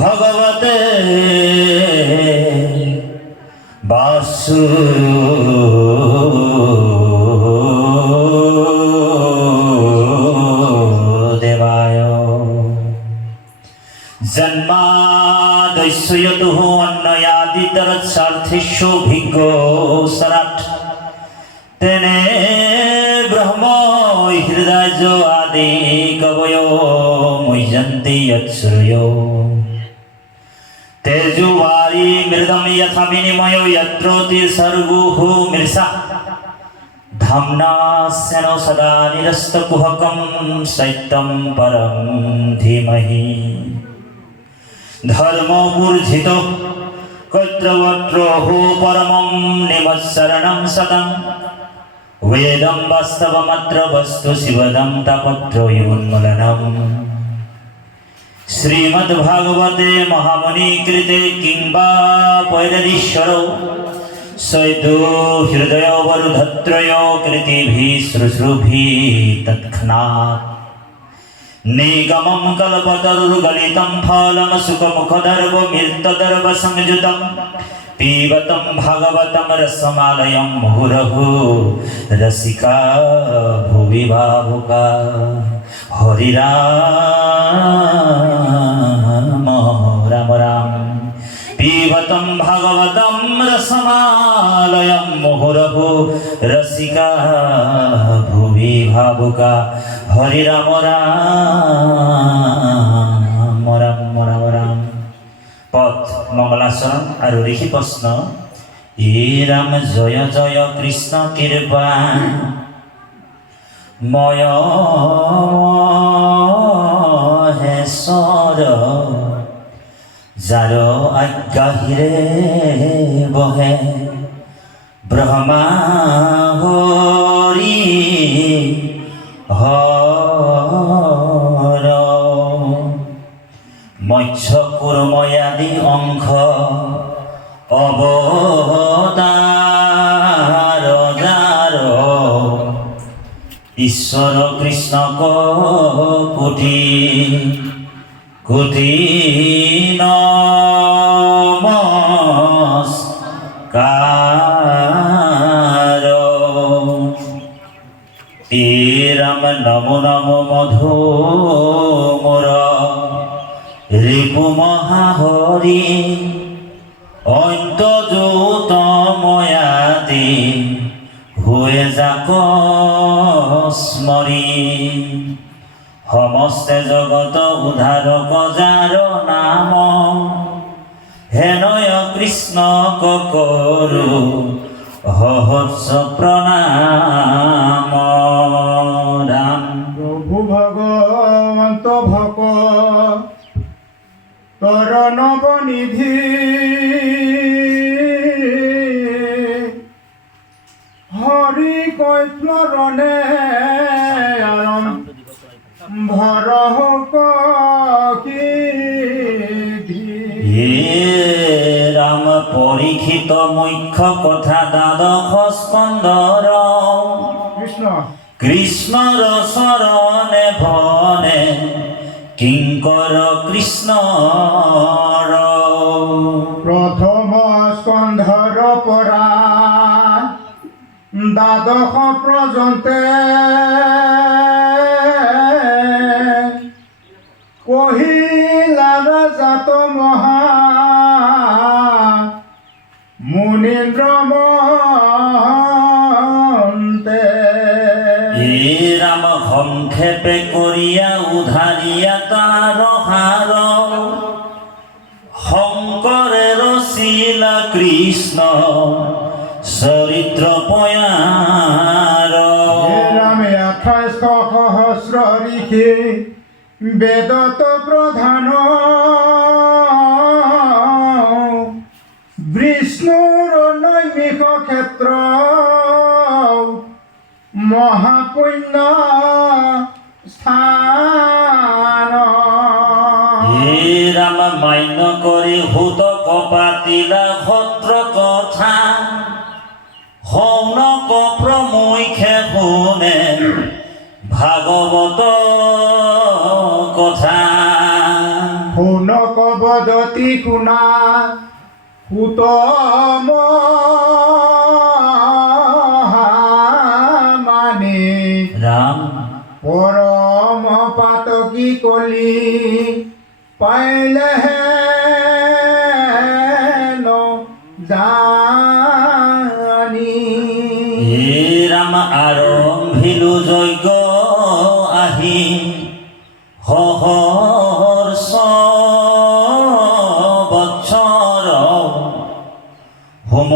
ভগবতে বাসুদেবায়। জন্মাদস্য যতঃ অন্নয়াদিতরৎসার্থেষু ভিজ্ঞো সরাট তেনে ব্রহ্ম হৃদয় আদি কবয় মুহ্যন্তি যৎশ্রুয়ো তেজুবারি মৃদম যথা বিনিময় যত্রোতি সর্বুঃ মৃষা ধাম্না স্যেন সদা নিরস্তকুহকং সত্যং পরং ধীমহি। ধর্মবুর্জিত কৈত্রবত্রোঃ পরমং নিমৎসরণং সদং वेदं वास्तवमत्र वस्तु शिवदं तापत्रयोन्मूलनम्। श्रीमद्भागवते महामुनिकृते किं वा पैररीश्वरो स्वैतो हृदयोऽवरुधत्रयो कृतिभिः श्रुश्रुभिः तत्क्षणात् निगमं कल्पतरुर्गलितं फलं सुखमुखदर्वमृतदर्वसंयुतं पीबतं भागवतं रसमालयं मुहुरहुः रसिका भुवि भावुका। हरिराम राम राम पीबतं भागवतं रसमालयं मुहुरहुः रसिका भुवि भावुका। हरिराम राम राम राम राम। पथ मंगलाचरण और ऋषि प्रश्न ए राम जय जय कृष्ण कृपा मय हेश्वर जार आज्ञाहिरे बहे ब्रह्मा हरि हर मत्स्य कुर्मयादि अंश अवतार जार ईश्वर कृष्ण को कोटि कोटि नमस्कार। ए राम नमो नमो मधु मोर রিপু মহাহরি অন্তযুত ময়াদি হুয়ে যাক স্মরি সমস্তে জগত উদ্ধারক যার নাম হেনয় কৃষ্ণ করু হর্ষ প্রণাম। রাম প্রভু ভগবন্ত ভক তর নবনিধি হরি কৈস্মরণে ভরহ হে রাম পরীক্ষিত মুখ্য কথা দ্বাদশ স্কন্ধর কৃষ্ণ কৃষ্ণর শরণে ভনে কিঙ্কর কৃষ্ণ প্রথম স্কন্ধর পরা দ্বাদশ পর্যন্তে কহিলার জাত মহা মুনীন্দ্র মহন্তে। এ রাম সংক্ষেপে করিয়া উধারিয়া তার হার শঙ্করের শিলা কৃষ্ণ চরিত্র পয়ার। রামে 28 সহস্র ঋষি বেদত প্রধান বিষ্ণুর নৈমিষ ক্ষেত্র মহাপুণ্য স্থান। হে রাম মান্য করে হুত কপাতিলা ভদ্র কথা হৌনক প্রমুখে শুনে ভাগবত কথা। শৌনক বদ আদি শুনা সুতম মানে রাম পরম পাতকী কলি পাইলেহে জানি হে রাম আৰম্ভিলো যজ্ঞ আহি সহৰ্ষ বৎসৰ হোম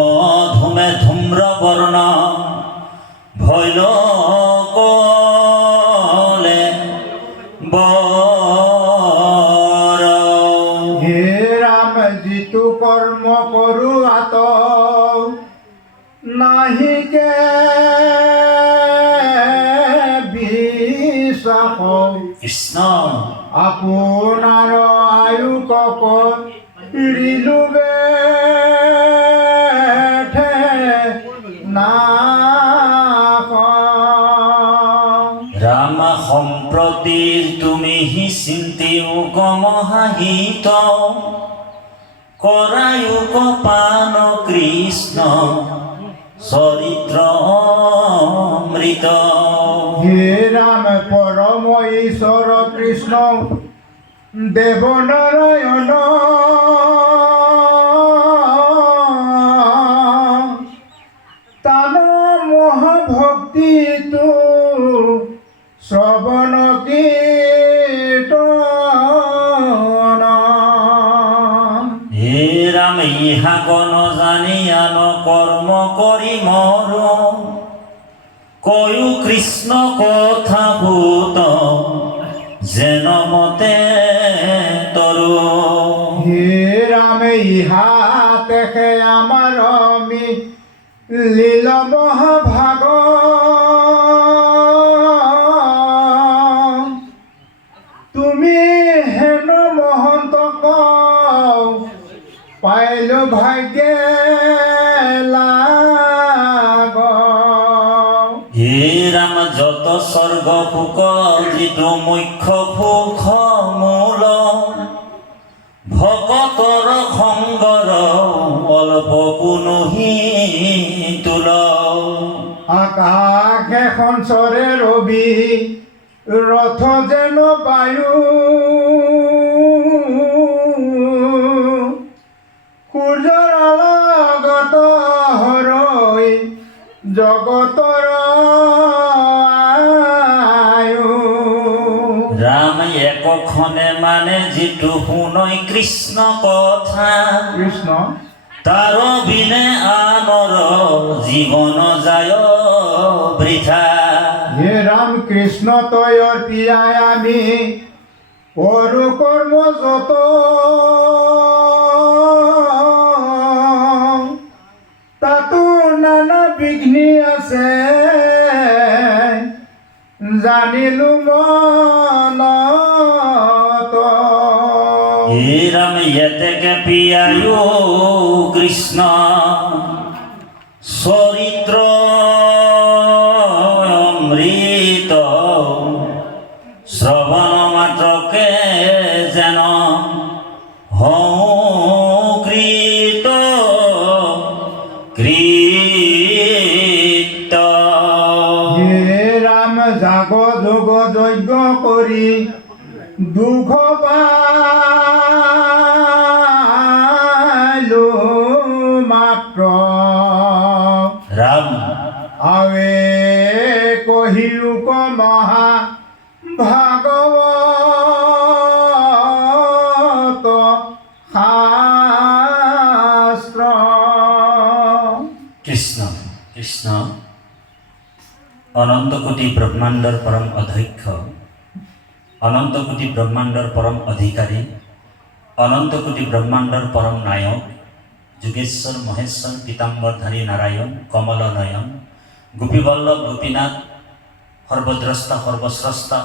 ধূমে ধূম্ৰ বৰ্ণ ভৈল কলে বৰ হে ৰাম যিটো কৰ্ম কৰো আত নাহিকে বিশ্বাস কৃষ্ণ আপোনাৰ আয়ু কক ৰিলু বেঠে নাশ ৰাম সম্প্ৰতি তুমি চিন্তিও কম হাহিত কৰায়ো কপাল কৃষ্ণ চৰিত্ৰ অমৃত হে ৰাম পৰম ঈশ্বৰ কৃষ্ণ দেৱ নাৰায়ণ তান মহাভক্তিটো শ্ৰৱণ কীৰ্তন হে ৰাম ইহা গণ জানিয়া ন কৰ্ম কৰি মৰ কয়ো কৃষ্ণ কথা ভূত যেন মতে তৰু হে ৰাম ইহা তেখে আমাৰ আমি লীল মহাভাগ তুমি হেন মহন্ত পাইলো ভাগ্যে লাগ হে ৰাম যত স্বৰ্গ সুখ যিটো মুখ্য সুখ মূল ভকতৰ সংগৰ অল্প কোনোহি তুল আকাশে সঞ্চৰে ৰবি ৰথ যেন বায়ু সূৰ্যৰ লগত হৰৈ জগতৰ আয়ু ৰাম একখনে মানে যিটো শুনৈ কৃষ্ণ কথা কৃষ্ণ তাৰ বিনে আনৰ জীৱন যায় বৃথা হে ৰাম কৃষ্ণ তয়ৰ পিয়াই আমি কৰো কৰ্ম যত তাতো নানা বিঘ্নি আছে জানিলো মনত হে ৰাম এতেকে পিয়ায়ো কৃষ্ণ চৰিত্ৰ অমৃত শ্ৰৱণ মাত্ৰকে যেন কৃত কৃত হে ৰাম জাগ যোগ যজ্ঞ কৰি দুখ পালো মাত্ৰ ৰাম আৱে কহিলো ক মহা ভাগৱত শাস্ত্ৰ কৃষ্ণ কৃষ্ণ অনন্ত কোটি ব্ৰহ্মাণ্ডৰ পৰম অধ্যক্ষ অনন্ত কোটি ব্ৰহ্মাণ্ডৰ পৰম অধিকাৰী অনন্ত কোটি ব্ৰহ্মাণ্ডৰ পৰম নায়ক যোগেশ্বৰ মহেশ্বৰ পীতাম্বৰধাৰী নাৰায়ণ কমল নয়ন গোপীবল্লভ গোপীনাথ সৰ্বদ্ৰষ্টা সৰ্বশ্ৰষ্টা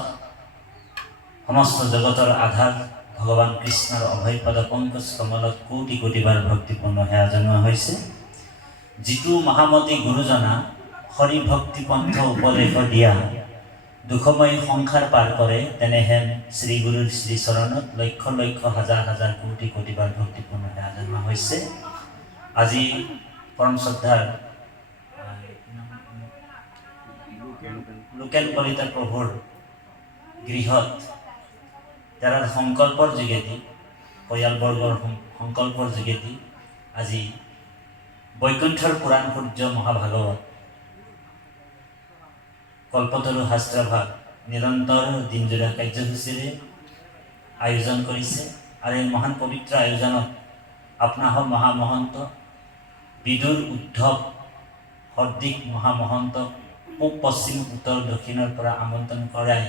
সমস্ত জগতৰ আধাৰ ভগৱান কৃষ্ণৰ অভয়পদ পংকজ কমলত কোটি কোটিবাৰ ভক্তিপূৰ্ণ সেৱা জনোৱা হৈছে যিটো মহামতী গুৰুজনা হৰি ভক্তি পন্থ উপদেশ দিয়া দুখময় সংসাৰ পাৰ কৰে তেনেহেন শ্ৰী গুৰুৰ শ্ৰীচৰণত লক্ষ লক্ষ হাজাৰ হাজাৰ কোটি কোটিবাৰ ভক্তিপূৰ্ণ সেৱা জনোৱা হৈছে। আজি পৰম শ্ৰদ্ধাৰ লোকেন কলিতা প্ৰভুৰ গৃহত তেওঁৰ সংকল্পৰ যোগেদি পৰিয়ালবৰ্গৰ সংকল্পৰ যোগেদি আজি বৈকুণ্ঠৰ পুৰাণ সূৰ্য মহাভাগৱত কল্পতৰু শাস্ত্ৰভাগ নিৰন্তৰ দিনজোৰা কাৰ্যসূচীৰে আয়োজন কৰিছে। আৰু এই মহান পবিত্ৰ আয়োজনত আপোনাসৱ মহামহন্ত বিদুৰ উদ্ধৱ সদৃশ মহামহন্ত পূব পশ্চিম উত্তৰ দক্ষিণৰ পৰা আমন্ত্ৰণ কৰাই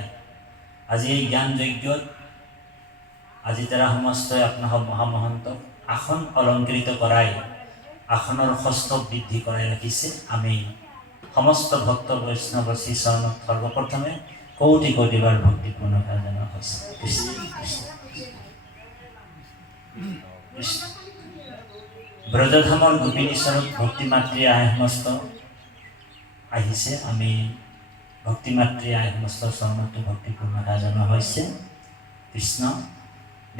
আজি এই জ্ঞান যজ্ঞত আজি তাৰা সমস্তই আপোনাসৱ মহামহন্তক আসন অলংকৃত কৰাই আসনৰ হস্ত বৃদ্ধি কৰাই ৰাখিছে। আমি সমস্ত ভক্ত বৈষ্ণৱ শ্ৰীচৰণত সৰ্বপ্ৰথমে কোটি কোটিবাৰ ভক্তিপূৰ্ণ সেৱা জনোৱা হৈছে। কৃষ্ণ কৃষ্ণ কৃষ্ণ। ব্ৰজধামৰ গোপিনীশ্বৰত ভক্তি মাতৃ আই সমস্ত আহিছে। আমি ভক্তি মাতৃ আই সমস্ত চৰণতো ভক্তিপূৰ্ণ সেৱা জনোৱা হৈছে। কৃষ্ণ।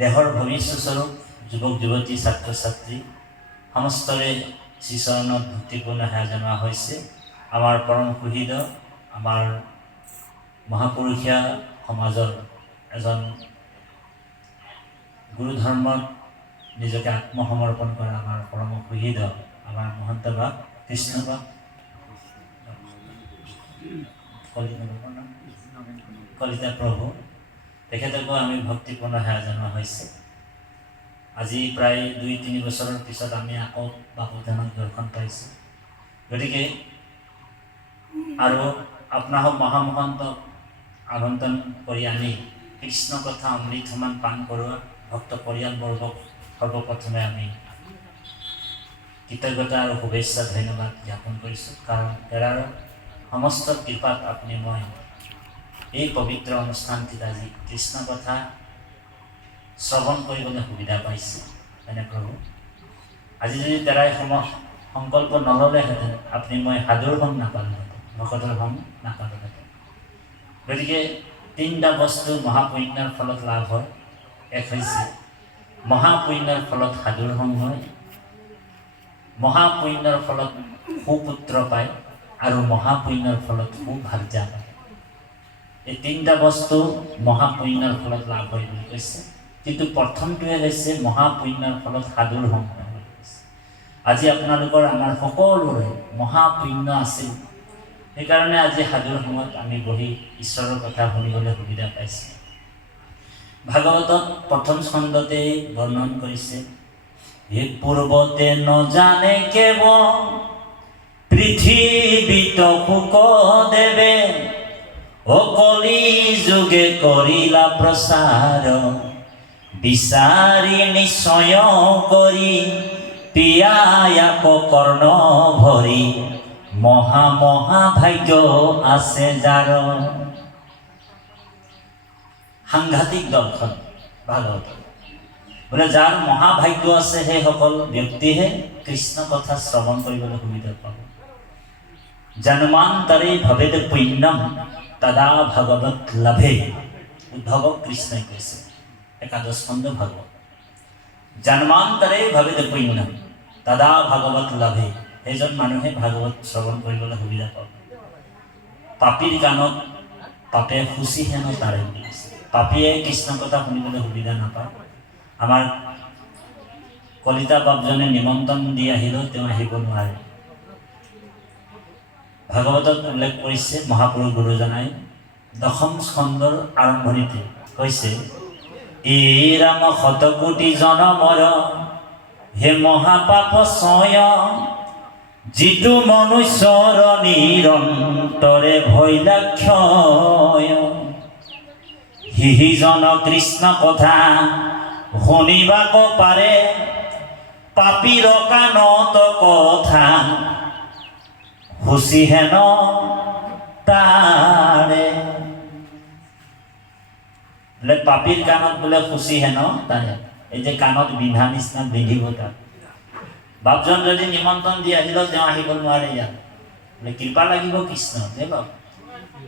দেহৰ ভৱিষ্যস্বৰূপ যুৱক যুৱতী ছাত্ৰ ছাত্ৰী সমস্তৰে শ্ৰীচৰণত ভক্তিপূৰ্ণ সেৱা জনোৱা হৈছে। আমাৰ পৰম সুহৃদ আমাৰ মহাপুৰুষীয়া সমাজৰ এজন গুৰু ধৰ্মত নিজকে আত্মসমৰ্পণ কৰা আমাৰ পৰম সুহৃদ আমাৰ মহন্ত বাপ কৃষ্ণ বাপ কলিতা প্ৰভু তেখেতকো আমি ভক্তিপূৰ্ণ সেৱা জনোৱা হৈছে। আজি প্ৰায় 2-3 বছৰৰ পিছত আমি আকৌ বাপুধামত দৰ্শন পাইছোঁ। গতিকে আৰু আপোনাসৱ মহামহন্তক আমন্ত্ৰণ কৰি আনি কৃষ্ণ কথা অমৃত সমান পান কৰোৱা ভক্ত পৰিয়ালবৰ্গক সৰ্বপ্ৰথমে আমি কৃতজ্ঞতা আৰু শুভেচ্ছা ধন্যবাদ জ্ঞাপন কৰিছোঁ। কাৰণ তেৰাৰ সমস্ত কৃপাত আপুনি মই এই পবিত্ৰ অনুষ্ঠানটিত আজি কৃষ্ণ কথা শ্ৰৱণ কৰিবলৈ সুবিধা পাইছে। হয়নে প্ৰভু? আজি যদি তেৰাই সংকল্প নল'লেহেঁতেন আপুনি মই সাধুৰ ধন নাপালোহেঁতেন, ভকতৰ ধন নাপালোহেঁতেন। গতিকে 3টা বস্তু মহাপুণ্যৰ ফলত লাভ হয়। এক হৈছে মহাপুণ্যৰ ফলত সাধুৰ ধন হয়, মহাপুণ্যৰ ফলত সুপুত্ৰ পায় আৰু মহাপুণ্যৰ ফলত সুভাৰ্যা পায়। এই 3টা বস্তু মহাপুণ্যৰ ফলত লাভ হয় বুলি কৈছে। কিন্তু প্ৰথমটোৱে হৈছে মহাপুণ্যৰ ফলত সাধুৰ ধন হয় বুলি কৈছে। আজি আপোনালোকৰ আমাৰ সকলোৰে মহাপুণ্য আছিল, সেইকাৰণে আজি সাধুৰ সময়ত আমি বহি ঈশ্বৰৰ কথা শুনিবলৈ সুবিধা পাইছোঁ। ভাগৱতত প্ৰথম স্কন্ধতেই বৰ্ণন কৰিছে, হে পূৰ্বতে নজানে কেৱ পৃথিৱীত শুকদেৱে অকলি যোগে কৰিলা প্ৰচাৰ বিচাৰি নিশ্চয় কৰি পিয়ায়াক কৰ্ণ ভৰি মহা মহা ভাগ্য আছে যাৰ। সাংঘাতিক দৰ্শন ভাগৱত বোলে যাৰ মহাভাগ্য আছে সেইসকল ব্যক্তিহে কৃষ্ণ কথা শ্ৰৱণ কৰিবলৈ সুবিধা পাব। জন্মান্তৰে ভৱেদ পুণ্যম তদা ভাগৱত লাভে। উদ্ধৱক কৃষ্ণই কৈছে একাদশ স্কন্ধ ভাগৱত। জন্মান্তৰে ভৱেদ পুণ্যম তদা ভাগৱত লাভে। সেইজন মানুহে ভাগৱত শ্ৰৱণ কৰিবলৈ সুবিধা পাব। পাপীৰ গানত পাপে সুচি হেন তাৰে বুলি কৈছে। পাপীয়ে কৃষ্ণ কথা শুনিবলৈ সুবিধা নাপায়। আমাৰ কলিতা বাপজনে নিমন্ত্ৰণ দি আহিলেও তেওঁ আহিব নোৱাৰে। ভাগৱতত উল্লেখ কৰিছে মহাপুৰুষ গুৰুজনাই 10ম স্কন্ধৰ আৰম্ভণিতে কৈছে, এই ৰাম শতকোটি জনমৰ হে মহাপাপ ছয় যিটো মনুষ্যৰ নিৰন্তৰে ভৈলাক্ষয়। হিজন কৃষ্ণ কথা শুনিবাক পাৰে পাপীৰ কাণত কথা হুচি হেন তাৰে। বোলে পাপীৰ কাণত বোলে হুচি হেন তাৰে। এই যে কাণত বিন্ধা নিচিনা বিন্ধিব তাত। বাপজন যদি নিমন্ত্ৰণ দি আহিলেও তেওঁ আহিব নোৱাৰে ইয়াত। বোলে কৃপা লাগিব কৃষ্ণ যে বাপ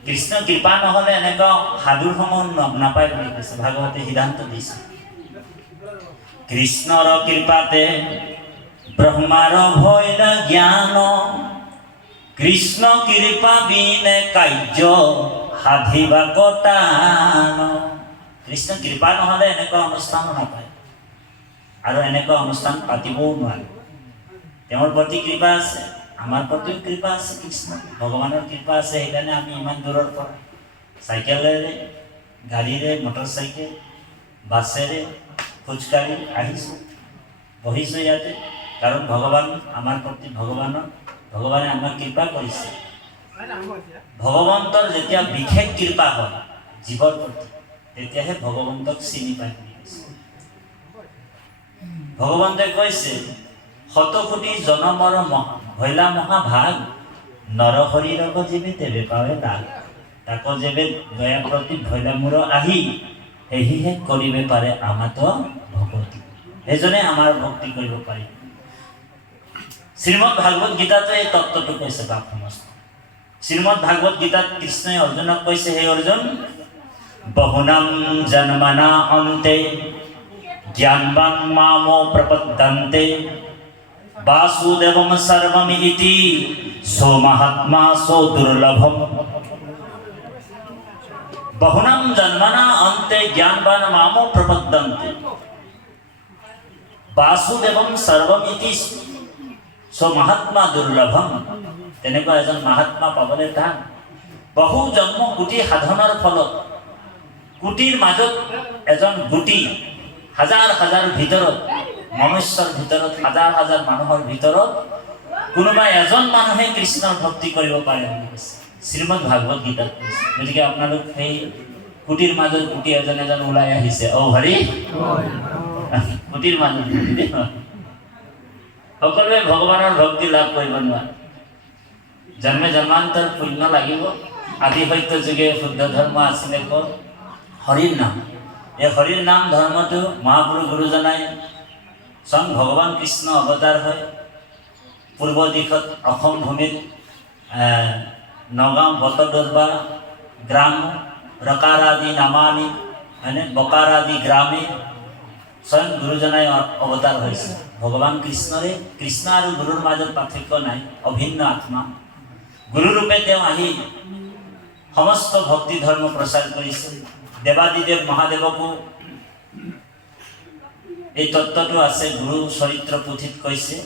কৃষ্ণ কৃপা নহ'লে এনেকুৱা সাধুৰ সময় নাপায় বুলি কৈছে ভাগৱতে সিদ্ধান্ত দিছে কৃষ্ণৰ কৃপাতে ব্ৰহ্মাৰ ভৈল জ্ঞান কৃষ্ণ কৃপা বিনে কাৰ্য সাধিবা কটান কৃষ্ণ কৃপা নহ'লে এনেকুৱা অনুষ্ঠানো নাপায় আৰু এনেকুৱা অনুষ্ঠান পাতিবও নোৱাৰে তেওঁৰ প্ৰতি কৃপা আছে আমাৰ প্ৰতিও কৃপা আছে কৃষ্ণ ভগৱানৰ কৃপা আছে সেইকাৰণে আমি ইমান দূৰৰ পৰা চাইকেলেৰে গাড়ীৰে মটৰচাইকেল বাছেৰে খোজকাঢ়ি আহিছোঁ বহিছোঁ ইয়াতে কাৰণ ভগৱান আমাৰ প্ৰতি ভগৱানে আমাক কৃপা কৰিছে ভগৱন্তৰ যেতিয়া বিশেষ কৃপা হয় জীৱৰ প্ৰতি তেতিয়াহে ভগৱন্তক চিনি পায় বুলি কৈছে ভগৱন্তই কৈছে শতকোটি জনমৰ ভৈলা মহাভাগ নৰহৰিৰক যেবে তেবে পাৱে লাভ তাক যেবে দয়া প্ৰতি ভৈলা মূৰ আহি সেহিহে কৰিব পাৰে আমাত ভকতি সেইজনে আমাৰ ভক্তি কৰিব পাৰিব শ্ৰীমদ ভাগৱত গীতাতে এই তত্ত্বটো কৈছে বাপ সমস্ত শ্ৰীমদ ভাগৱত গীতাত কৃষ্ণই অৰ্জুনক কৈছে হে অৰ্জুন বহুনাম জন্মনা অন্তে জ্ঞানবান মামো প্ৰপদ্যন্তে বাসুদেবম সর্বমিতি সো মহাত্মা সো দুর্লভম বহুনাম জন্মনা অন্তে জ্ঞানবান মামো প্রপদ্যন্তে বাসুদেবম সর্বমিতি সো মহাত্মা দুর্লভম তেনেকুৱা এজন মহাত্মা পাবলৈ টান বহু জন্ম কোটি সাধনাৰ ফলত কোটিৰ মাজত এজন গুটি হাজাৰ হাজাৰ ভিতৰত মনুষ্যৰ ভিতৰত হাজাৰ হাজাৰ মানুহৰ ভিতৰত কোনোবা এজন মানুহে কৃষ্ণৰ ভক্তি কৰিব পাৰে বুলি কৈছে শ্ৰীমদ ভাগৱত গীতাত কৈছে গতিকে আপোনালোক সেই কোটিৰ মাজত কোটি এজন এজন ওলাই আহিছে অ হৰি কোটিৰ মাজত সকলোৱে ভগৱানৰ ভক্তি লাভ কৰিব নোৱাৰে জন্মে জন্মান্তৰ পুণ্য লাগিব আদি সত্য যুগে শুদ্ধ ধৰ্ম আছিলে ক'ত হৰিৰ নাম এই হৰিৰ নাম ধৰ্মটো মহাপুৰুষ গুৰুজনাই স্বয়ং ভগৱান কৃষ্ণ অৱতাৰ হয় পূৰ্ব দিশত অসম ভূমিত নগাঁও বটদৰবা গ্ৰাম ৰকাৰাদি নামানি হয়নে বকাৰাদি গ্ৰামে স্বয়ং গুৰুজনাই অৱতাৰ হৈছে ভগৱান কৃষ্ণ আৰু গুৰুৰ মাজত পাৰ্থক্য নাই অভিন্ন আত্মা গুৰুৰূপে তেওঁ আহি সমস্ত ভক্তি ধৰ্ম প্ৰচাৰ কৰিছে দেৱাদিদেৱ মহাদেৱকো এই তত্ত্বটো আছে গুৰু চৰিত্ৰ পুথিত কৈছে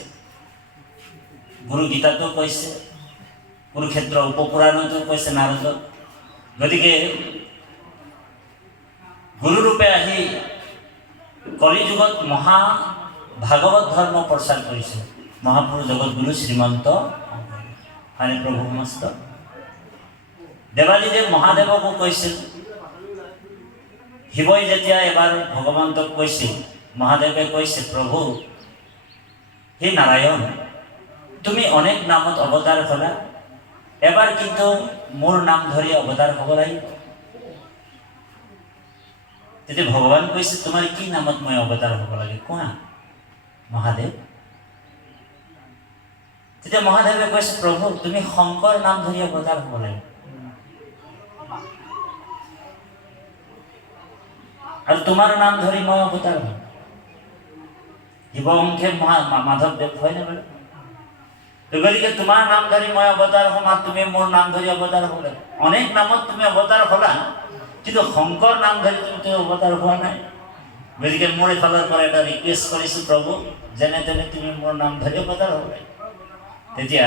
গুৰু গীতাতো কৈছে কুৰুক্ষেত্ৰ উপপুৰাণতো কৈছে নাৰদক গতিকে গুৰুৰূপে আহি কলিযুগত মহা ভাগৱত ধৰ্ম প্ৰচাৰ কৰিছে মহাপুৰুষ জগতগুৰু শ্ৰীমন্ত হয়নে প্ৰভু সমস্ত দেৱাদিদেৱ মহাদেৱকো কৈছিল শিৱই যেতিয়া এবাৰ ভগৱন্তক কৈছিল মহাদেৱে কৈছে প্ৰভু হে নাৰায়ণ তুমি অনেক নামত অৱতাৰ হ'লা এবাৰ কিন্তু মোৰ নাম ধৰি অৱতাৰ হ'ব লাগিব তেতিয়া ভগৱান কৈছে তোমাৰ কি নামত মই অৱতাৰ হ'ব লাগে কোৱা মহাদেৱ তেতিয়া মহাদেৱে কৈছে প্ৰভু তুমি শংকৰ নাম ধৰি অৱতাৰ হ'ব লাগে আৰু তোমাৰ নাম ধৰি মই অৱতাৰ হ'ম শিৱসংখ্যে মাধৱদেৱ হয় নে বাৰু গতিকে তোমাৰ নাম ধৰি মই অৱতাৰ হ'ম আৰু তুমি মোৰ নাম ধৰি অৱতাৰ হ'ব লাগে অনেক নামত তুমি অৱতাৰ হ'লা কিন্তু শংকৰ নাম ধৰি তুমি অৱতাৰ হোৱা নাই গতিকে মোৰ এইফালৰ পৰা এটা ৰিকুৱেষ্ট কৰিছোঁ প্ৰভু যেনে তেনে তুমি মোৰ নাম ধৰি অৱতাৰ হ'ব লাগে তেতিয়া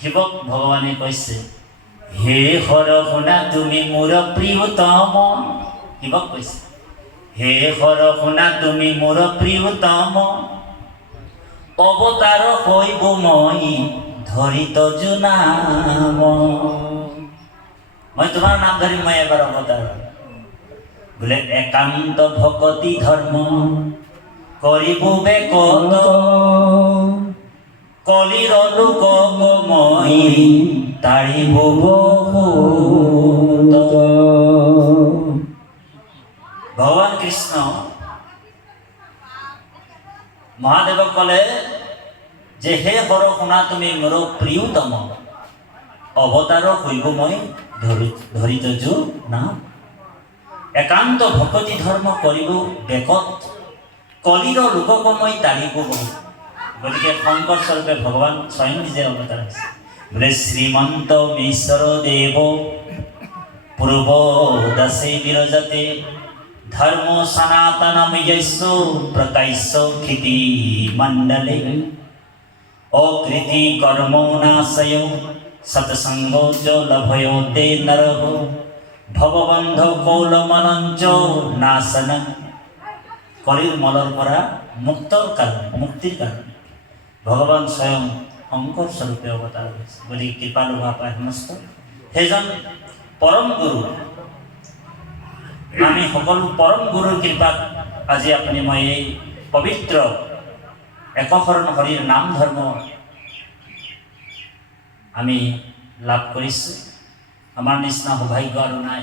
শিৱক ভগৱানে কৈছে হে হৰ শুনা তুমি মোৰ প্ৰিয়তম শিৱক কৈছে হে হৰ শুনা তুমি মোৰ প্ৰিয়তম অৱতাৰ হৈব মই ধৰিত জুনাম মই তোমাৰ নাম ধৰি মই এবাৰ অৱতাৰ বোলে একান্ত ভকতি ধৰ্ম কৰিব বেকত কলিৰ লোকক মই তাৰিব বহুত ভগৱান কৃষ্ণ মহাদেৱক ক'লে যে হে হৰ শুনা তুমি মোৰ প্ৰিয়তম অৱতাৰ হৈব মই ধৰি তজু নাম একান্ত ভকতি ধৰ্ম কৰিব বেকত কলিৰ লোকক মই তাৰিব বহুত গতিকে শংকৰ স্বৰূপে ভগৱান স্বয়ং নিজে অৱতাৰ হৈছে বোলে শ্ৰীমন্ত ঈশ্বৰ দেৱ পূৰ্ব দাসে বিৰজাতে ধৰ্ম সনাতনম যস্য প্ৰকাশ্য ক্ষিতি মণ্ডলে অকৃতি কৰ্ম নাশয় সৎসংগ চ লভয় তে নৰহ ভববন্ধ কৌলমনঞ্চ নাশন কলিৰ মলৰ পৰা মুক্তিৰ কাৰণে ভগৱান স্বয়ং শংকৰ স্বৰূপে অৱতাৰ হৈছে গতিকে কৃপালু বাপাই সমস্ত সেইজন পৰম গুৰু আমি সকলো পৰম গুৰুৰ কৃপাত আজি আপুনি মই এই পবিত্ৰ একশৰণ হৰিৰ নাম ধৰ্ম আমি লাভ কৰিছোঁ আমাৰ নিচিনা সৌভাগ্য আৰু নাই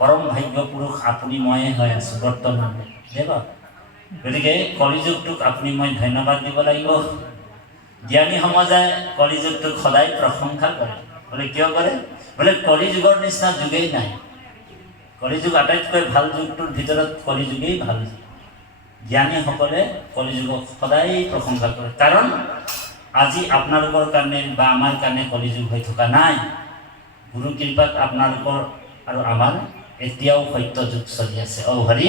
পৰম ভাগ্য পুৰুষ আপুনি ময়ে হৈ আছোঁ বৰ্তমান দেৱ গতিকে কলিযুগটোক আপুনি মই ধন্যবাদ দিব লাগিব জ্ঞানী সমাজে কলিযুগটোক সদায় প্ৰশংসা কৰে বোলে কিয় কৰে বোলে কলিযুগৰ নিচিনা যুগেই নাই কলিযুগ আটাইতকৈ ভাল যুগটোৰ ভিতৰত কলিযুগেই ভাল জ্ঞানীসকলে কলিযুগক সদায় প্ৰশংসা কৰে কাৰণ আজি আপোনালোকৰ কাৰণে বা আমাৰ কাৰণে কলিযুগ হৈ থকা নাই গুৰু কৃপাত আপোনালোকৰ আৰু আমাৰ এতিয়াও সত্য যুগ চলি আছে অ হৰি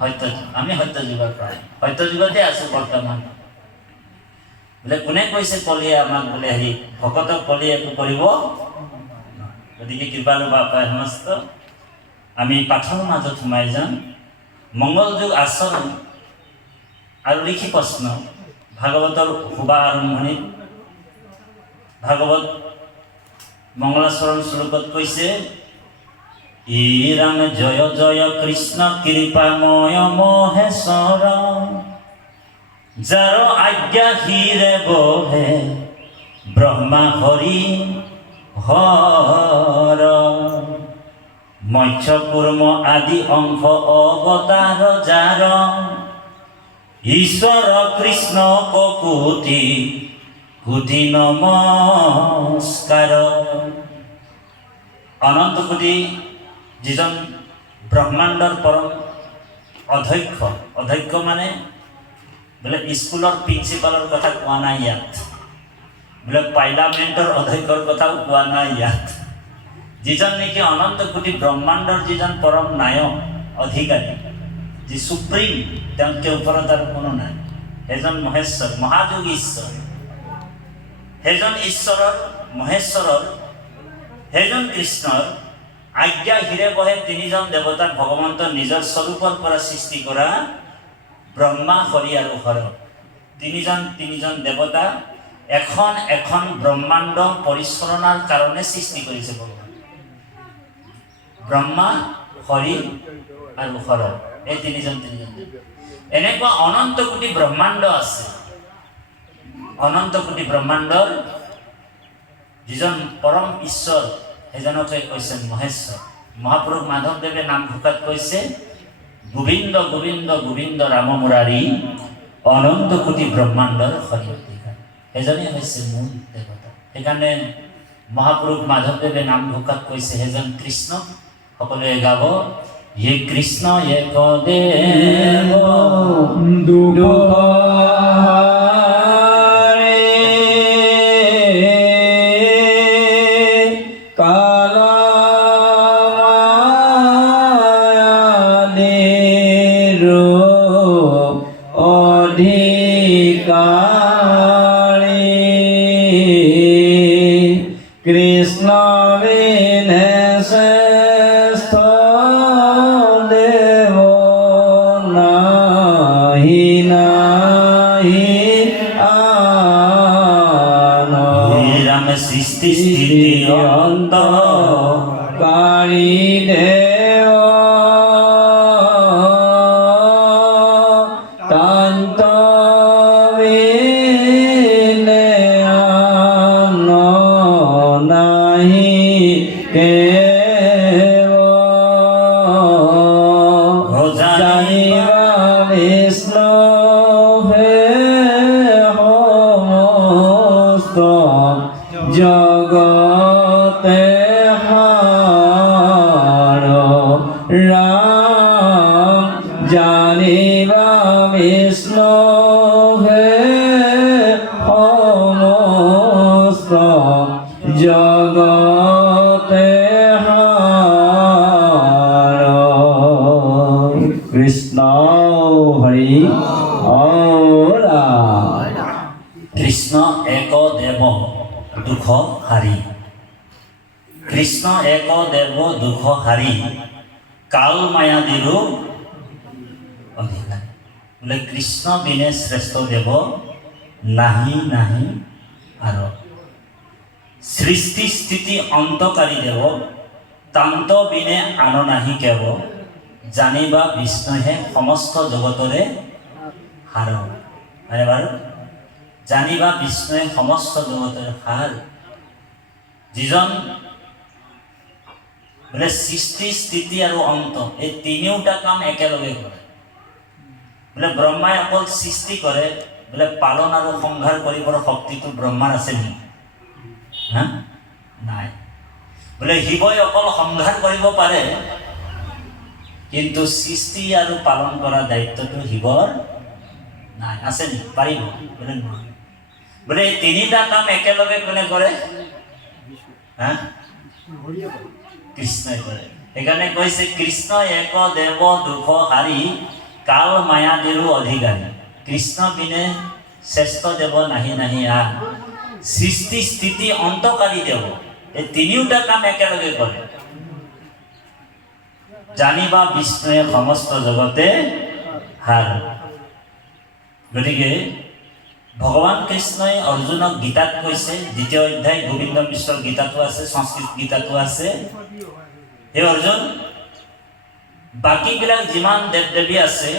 সত্য যুগ আমি সত্য যুগৰ প্ৰায় সত্য যুগতে আছোঁ বৰ্তমান বোলে কোনে কৈছে কলিয়ে আমাক বোলে হেৰি ভকতক কলিয়ে একো কৰিব গতিকে কৃপালু বাপাই সমস্ত আমি পাঠৰ মাজত সোমাই যাম মংগল যুগ আচৰণ আৰু লিখি প্ৰশ্ন ভাগৱতৰ শুভা আৰম্ভণিত ভাগৱত মংগলাচৰণ শ্লোকত কৈছে ইৰাং জয় জয় কৃষ্ণ কৃপাময় মহেশ্বৰ যাৰ আজ্ঞা হিৰে বহে ব্ৰহ্মা হৰি হৰ মৎস্য কুৰ্ম আদি অংশ অৱতাৰ যাৰ ঈশ্বৰ কৃষ্ণ কোটি কোটি নমস্কাৰ অনন্ত কোটি যিজন ব্ৰহ্মাণ্ডৰ পৰম অধ্যক্ষ মানে বোলে স্কুলৰ প্ৰিন্সিপালৰ কথা কোৱা নাই ইয়াত বোলে পাৰ্লামেণ্টৰ অধ্যক্ষৰ কথাও কোৱা নাই ইয়াত যিজন নেকি অনন্ত কোটি ব্ৰহ্মাণ্ডৰ যিজন পৰম নায়ক অধিকাৰী যি সুপ্ৰিম তেওঁতকৈ ওপৰত আৰু কোনো নাই সেইজন মহেশ্বৰ মহাযোগ ঈশ্বৰ সেইজন ঈশ্বৰৰ মহেশ্বৰৰ সেইজন কৃষ্ণৰ আজ্ঞা হিৰে বহে তিনিজন দেৱতাক ভগৱন্তৰ নিজৰ স্বৰূপৰ পৰা সৃষ্টি কৰা ব্ৰহ্মা হৰি আৰু হৰ তিনিজন দেৱতা এখন ব্ৰহ্মাণ্ড পৰিচালনাৰ কাৰণে সৃষ্টি কৰিছে ভগৱান ব্ৰহ্মা হৰি আৰু হৰ এই তিনিজন এনেকুৱা অনন্ত কোটি ব্ৰহ্মাণ্ড আছে অনন্ত কোটি ব্ৰহ্মাণ্ডৰ যিজন পৰম ঈশ্বৰ সেইজনকে কৈছে মহেশ্বৰ মহাপুৰুষ মাধৱদেৱে নামঘোষাত কৈছে গোবিন্দ গোবিন্দ গোবিন্দ ৰাম মুৰাৰী অনন্ত কোটি ব্ৰহ্মাণ্ডৰ হৰি অধিকাৰী সেইজনেই হৈছে মূল দেৱতা সেইকাৰণে মহাপুৰুষ মাধৱদেৱে নামঘোষাত কৈছে সেইজন কৃষ্ণ সকলোৱে গাব য়ে কৃষ্ণ এক দেৱ কৃষ্ণ বিনে শ্রেষ্ঠ দেব নাহি নাহি আন রাম সৃষ্টি স্থিতি অন্ত কারি দেব তন্ত বিনে আন নাহি কেব জানিবা বিষ্ণু হে সমস্ত রাম জানিবা বিষ্ণু হে সমস্ত জগতে হার কৃষ্ণ হরি ওরা কৃষ্ণ এক দেৱ দুখ হাৰি কৃষ্ণ এক দেৱ দুখ হাৰি কাল মায়াদিৰো অধিকাৰী বোলে কৃষ্ণ বিনে শ্ৰেষ্ঠ দেৱ নাহি নাহি আৰু সৃষ্টি স্থিতি অন্তকাৰী দেৱ তান্ত বিনে আন নাহি কেৱ জানিবা বিষ্ণুহে সমস্ত জগতৰে হাৰ হয়নে বাৰু জানিবা বিষ্ণুৱে সমস্ত জগতৰ হাৰ যিজন বোলে সৃষ্টি স্থিতি আৰু অন্ত এই তিনিওটা কাম একেলগে কৰে বোলে ব্ৰহ্মাই অকল সৃষ্টি কৰে বোলে পালন আৰু সংহাৰ কৰিবৰ শক্তিটো ব্ৰহ্মাৰ আছে নেকি হা নাই বোলে শিৱই অকল সংহাৰ কৰিব পাৰে কিন্তু সৃষ্টি আৰু পালন কৰা দায়িত্বটো শিৱৰ নাই আছে নেকি পাৰিব বোলে নহয় বোলে এই তিনিটা কাম একেলগে কোনে কৰে হা কৃষ্ণই কৰে সেইকাৰণে কৈছে কৃষ্ণ এক দেৱ দুখ হাৰি কাল মায়াদিৰো অধিকাৰী কৃষ্ণ বিনে শ্ৰেষ্ঠ দেৱ নাহি নাহি আহ সৃষ্টি স্থিতি অন্তকাৰী দেৱ এই তিনিওটা কাম একেলগে কৰে জানিবা বিষ্ণুৱে সমস্ত জগতে হাৰ গতিকে ভগৱান কৃষ্ণই অৰ্জুনক গীতাত কৈছে দ্বিতীয় অধ্যায় গোবিন্দ মিশ্ৰৰ গীতাটো আছে সংস্কৃত গীতাটো আছে হে অৰ্জুন বাকীবিলাক যিমান দেৱ দেৱী আছে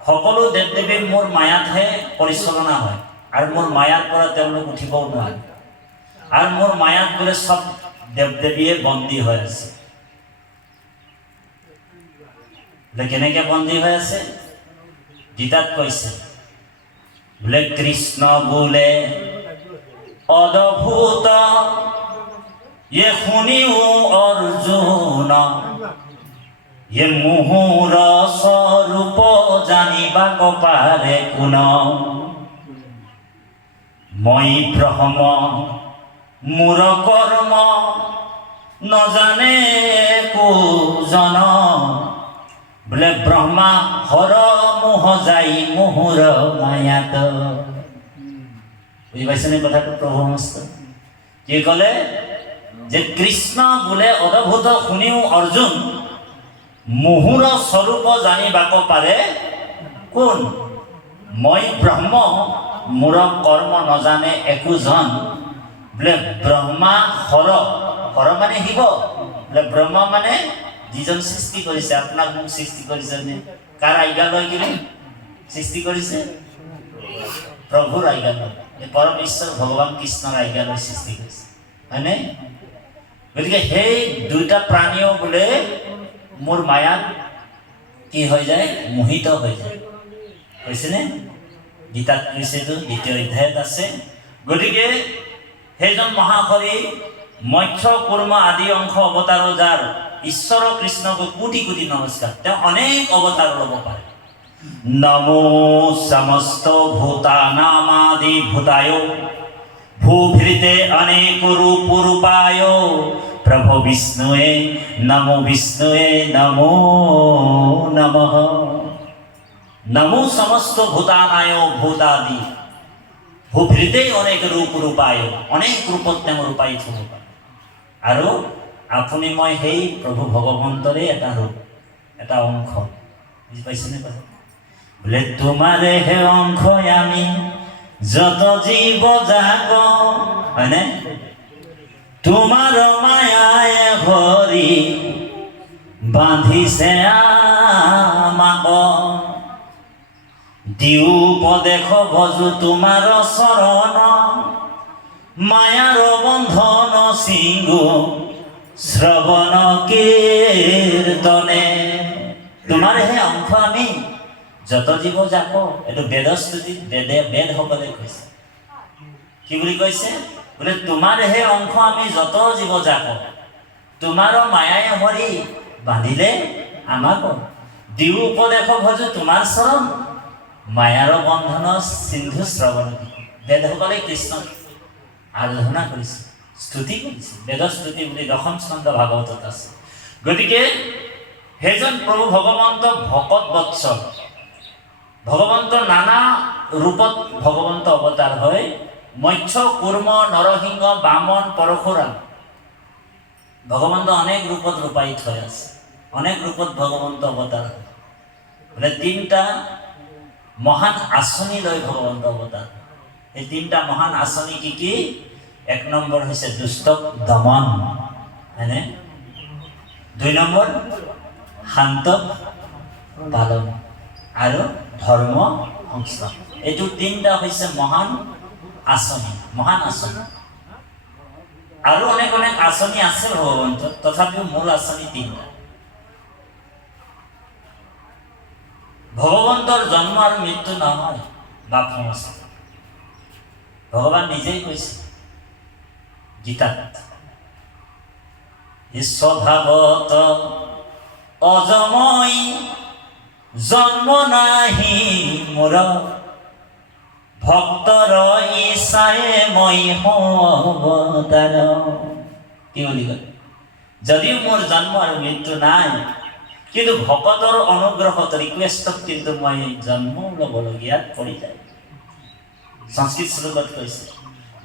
সকলো দেৱ দেৱী মোৰ মায়াতহে পৰিচালনা হয় আৰু মোৰ মায়াৰ পৰা তেওঁলোক উঠিবও নোৱাৰে আৰু মোৰ মায়াত বোলে চব দেৱ দেৱীয়ে বন্দী হৈ আছে কেনেকে বন্দী হৈ আছে গীতাত কৈছে বোলে কৃষ্ণ বোলে অদ্ভুত ইয়ে শুনিও অৰ্জুন ইয়ে মুহুৰ স্বৰূপ জানিবাক পাৰে কোন মই ব্ৰহ্ম মোৰ কৰ্ম নজানে কোজন বোলে ব্ৰহ্মা হৰ মোহ যাই মোহৰ মায়াত বুজি পাইছেনে কথাটো প্ৰভু মস্ত কি ক'লে যে কৃষ্ণ বোলে অদ্ভুত শুনিও অৰ্জুন মোহৰ স্বৰূপ জানিবাক পাৰে কোন মই ব্ৰহ্ম মোৰ কৰ্ম নজানে একোজন বোলে ব্ৰহ্মা হৰ হৰ মানে শিৱ বোলে ব্ৰহ্মা মানে যিজন সৃষ্টি কৰিছে আপোনাক মোক সৃষ্টি কৰিছে নে কাৰ আজ্ঞা লৈ কিনে সৃষ্টি কৰিছে প্ৰভুৰ আজ্ঞা লৈ পৰম ঈশ্বৰ ভগৱান কৃষ্ণৰ আজ্ঞা লৈ সৃষ্টি কৰিছে হয়নে গতিকে সেই দুইটা প্ৰাণীও বোলে মোৰ মায়াত কি হৈ যায় মোহিত হৈ যায় কৈছেনে গীতাত কৈছেতো দ্বিতীয় অধ্যায়ত আছে গতিকে সেইজন মহাশৰী মৎস্য কুৰ্ম আদি অংশ অৱতাৰ যাৰ ঈশ্বৰ কৃষ্ণক কোটি কোটি নমস্কাৰ তেওঁ অনেক অৱতাৰ ল'ব পাৰে নমো সমস্ত ভূতানামাদি ভূতায় ভূভৃতে অনেক ৰূপ ৰূপায় প্ৰভু বিষ্ণুৱে নমো নমঃ নমো সমস্ত ভূতানায় ভূতাদি ভূভৃতে অনেক ৰূপ ৰূপায় অনেক ৰূপত তেওঁ ৰূপায়িত হ'ব পাৰে আৰু আপুনি মই সেই প্ৰভু ভগৱন্তৰে এটা ৰূপ এটা অংশ বুজি পাইছেনে কথা বোলে তোমাৰে হে অংশ আমি যত জীৱ জাগ হয়নে তোমাৰ মায়ায়ে হৰি বান্ধিছে আমাক দিও উপদেশ ভজো তোমাৰ চৰণ মায়াৰ বন্ধন সিংহু শ্ৰৱণ কীৰ্তনে তোমাৰহে অংশ আমি যত জীৱ জাক এইটো বেদস্তুতিত বেদসকলে কৈছে কি বুলি কৈছে বোলে তোমাৰহে অংশ আমি যত জীৱ জাক তোমাৰ মায়াই হৰি বান্ধিলে আমাক দিও উপদেশ ভজো তোমাৰ চৰণ মায়াৰ বন্ধন সিন্ধু শ্ৰৱণ। বেদসকলে কৃষ্ণক আৰাধনা কৰিছে, স্তুতি কৰিছে। বেদৰ স্তুতি বুলি 10ম স্কন্ধ ভাগৱতত আছে। গতিকে সেইজন প্ৰভু ভগৱন্ত ভকত বৎসল। ভগৱন্ত নানা ৰূপত ভগৱন্ত অৱতাৰ হয়। মৎস্য, কুৰ্ম, নৰসিংহ, বামন, পৰশুৰাম। ভগৱন্ত অনেক ৰূপত ৰূপায়িত হৈ আছে, অনেক ৰূপত ভগৱন্ত অৱতাৰ হয়। মানে 3টা মহান আঁচনি লৈ ভগৱন্ত অৱতাৰ। এই 3টা মহান আঁচনি কি কি? 1 নম্বৰ হৈছে দুষ্টক দমন, হয়নে? 2 নম্বৰ শান্তক পালন আৰু ধৰ্ম সংস্থাপন। এইটো 3টা হৈছে মহান আঁচনি, মহান আঁচনি। আৰু অনেক অনেক আঁচনি আছে ভগৱন্তৰ, তথাপিও মূল আঁচনি 3টা। ভগৱন্তৰ জন্ম আৰু মৃত্যু নহয় বাপ সংস্থাপন। ভগৱান নিজেই কৈছে গীতাত, স্বভাৱত অজময় জন্ম নাহি মোৰ, ভক্তৰ ইচ্ছায়ে মই অৱতাৰ। কি বুলি কয়? যদিও মোৰ জন্ম আৰু মৃত্যু নাই, কিন্তু ভকতৰ অনুগ্ৰহত ৰিকুৱেষ্টত কিন্তু মই জন্ম ল'বলগীয়াত পৰি যায়। সংস্কৃত শ্লোকত কৈছে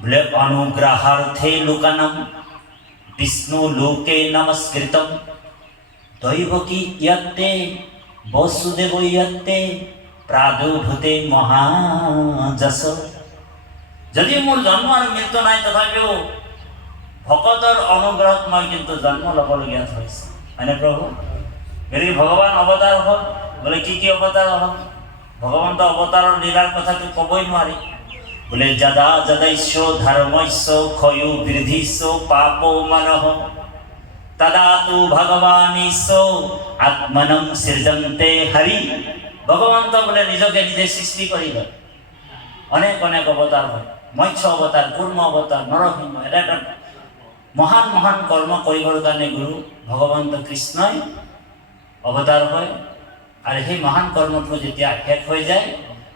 বোলে অনুগ্ৰহাৰ্থে লোকানাম বিষ্ণু লোকে নমস্কৃতম দৈৱকী ইয়ত্তে বসুদেৱ ইয়ত্তে প্ৰাদুৰ্ভূতে মহাযশ। যদিও মোৰ জন্ম আৰু মৃত্যু নাই, তথাপিও ভকতৰ অনুগ্ৰহত মই কিন্তু জন্ম ল'বলগীয়া হৈছে, হয়নে প্ৰভু? গতিকে ভগৱান অৱতাৰ হ'ল। বোলে কি কি অৱতাৰ হ'ল? ভগৱন্ত অৱতাৰৰ লীলাৰ কথাটো ক'বই নোৱাৰি। বোলে যদা যদৈশ্য ধৰ্মস্য ক্ষয়ো বৃদ্ধিস্য পাপো মনঃ তদা তু ভগৱানিস্য আত্মনম সৃজন্তে হৰি। ভগৱন্ত বোলে নিজকে নিজে সৃষ্টি কৰি লয়। অনেক অনেক অৱতাৰ হয়। মৎস্য অৱতাৰ, কুৰ্ম অৱতাৰ, নৰসিংহ। এটা মহান মহান কৰ্ম কৰিবৰ কাৰণে গুৰু ভগৱন্ত কৃষ্ণই অৱতাৰ হয়। আৰু সেই মহান কৰ্মটো যেতিয়া শেষ হৈ যায়,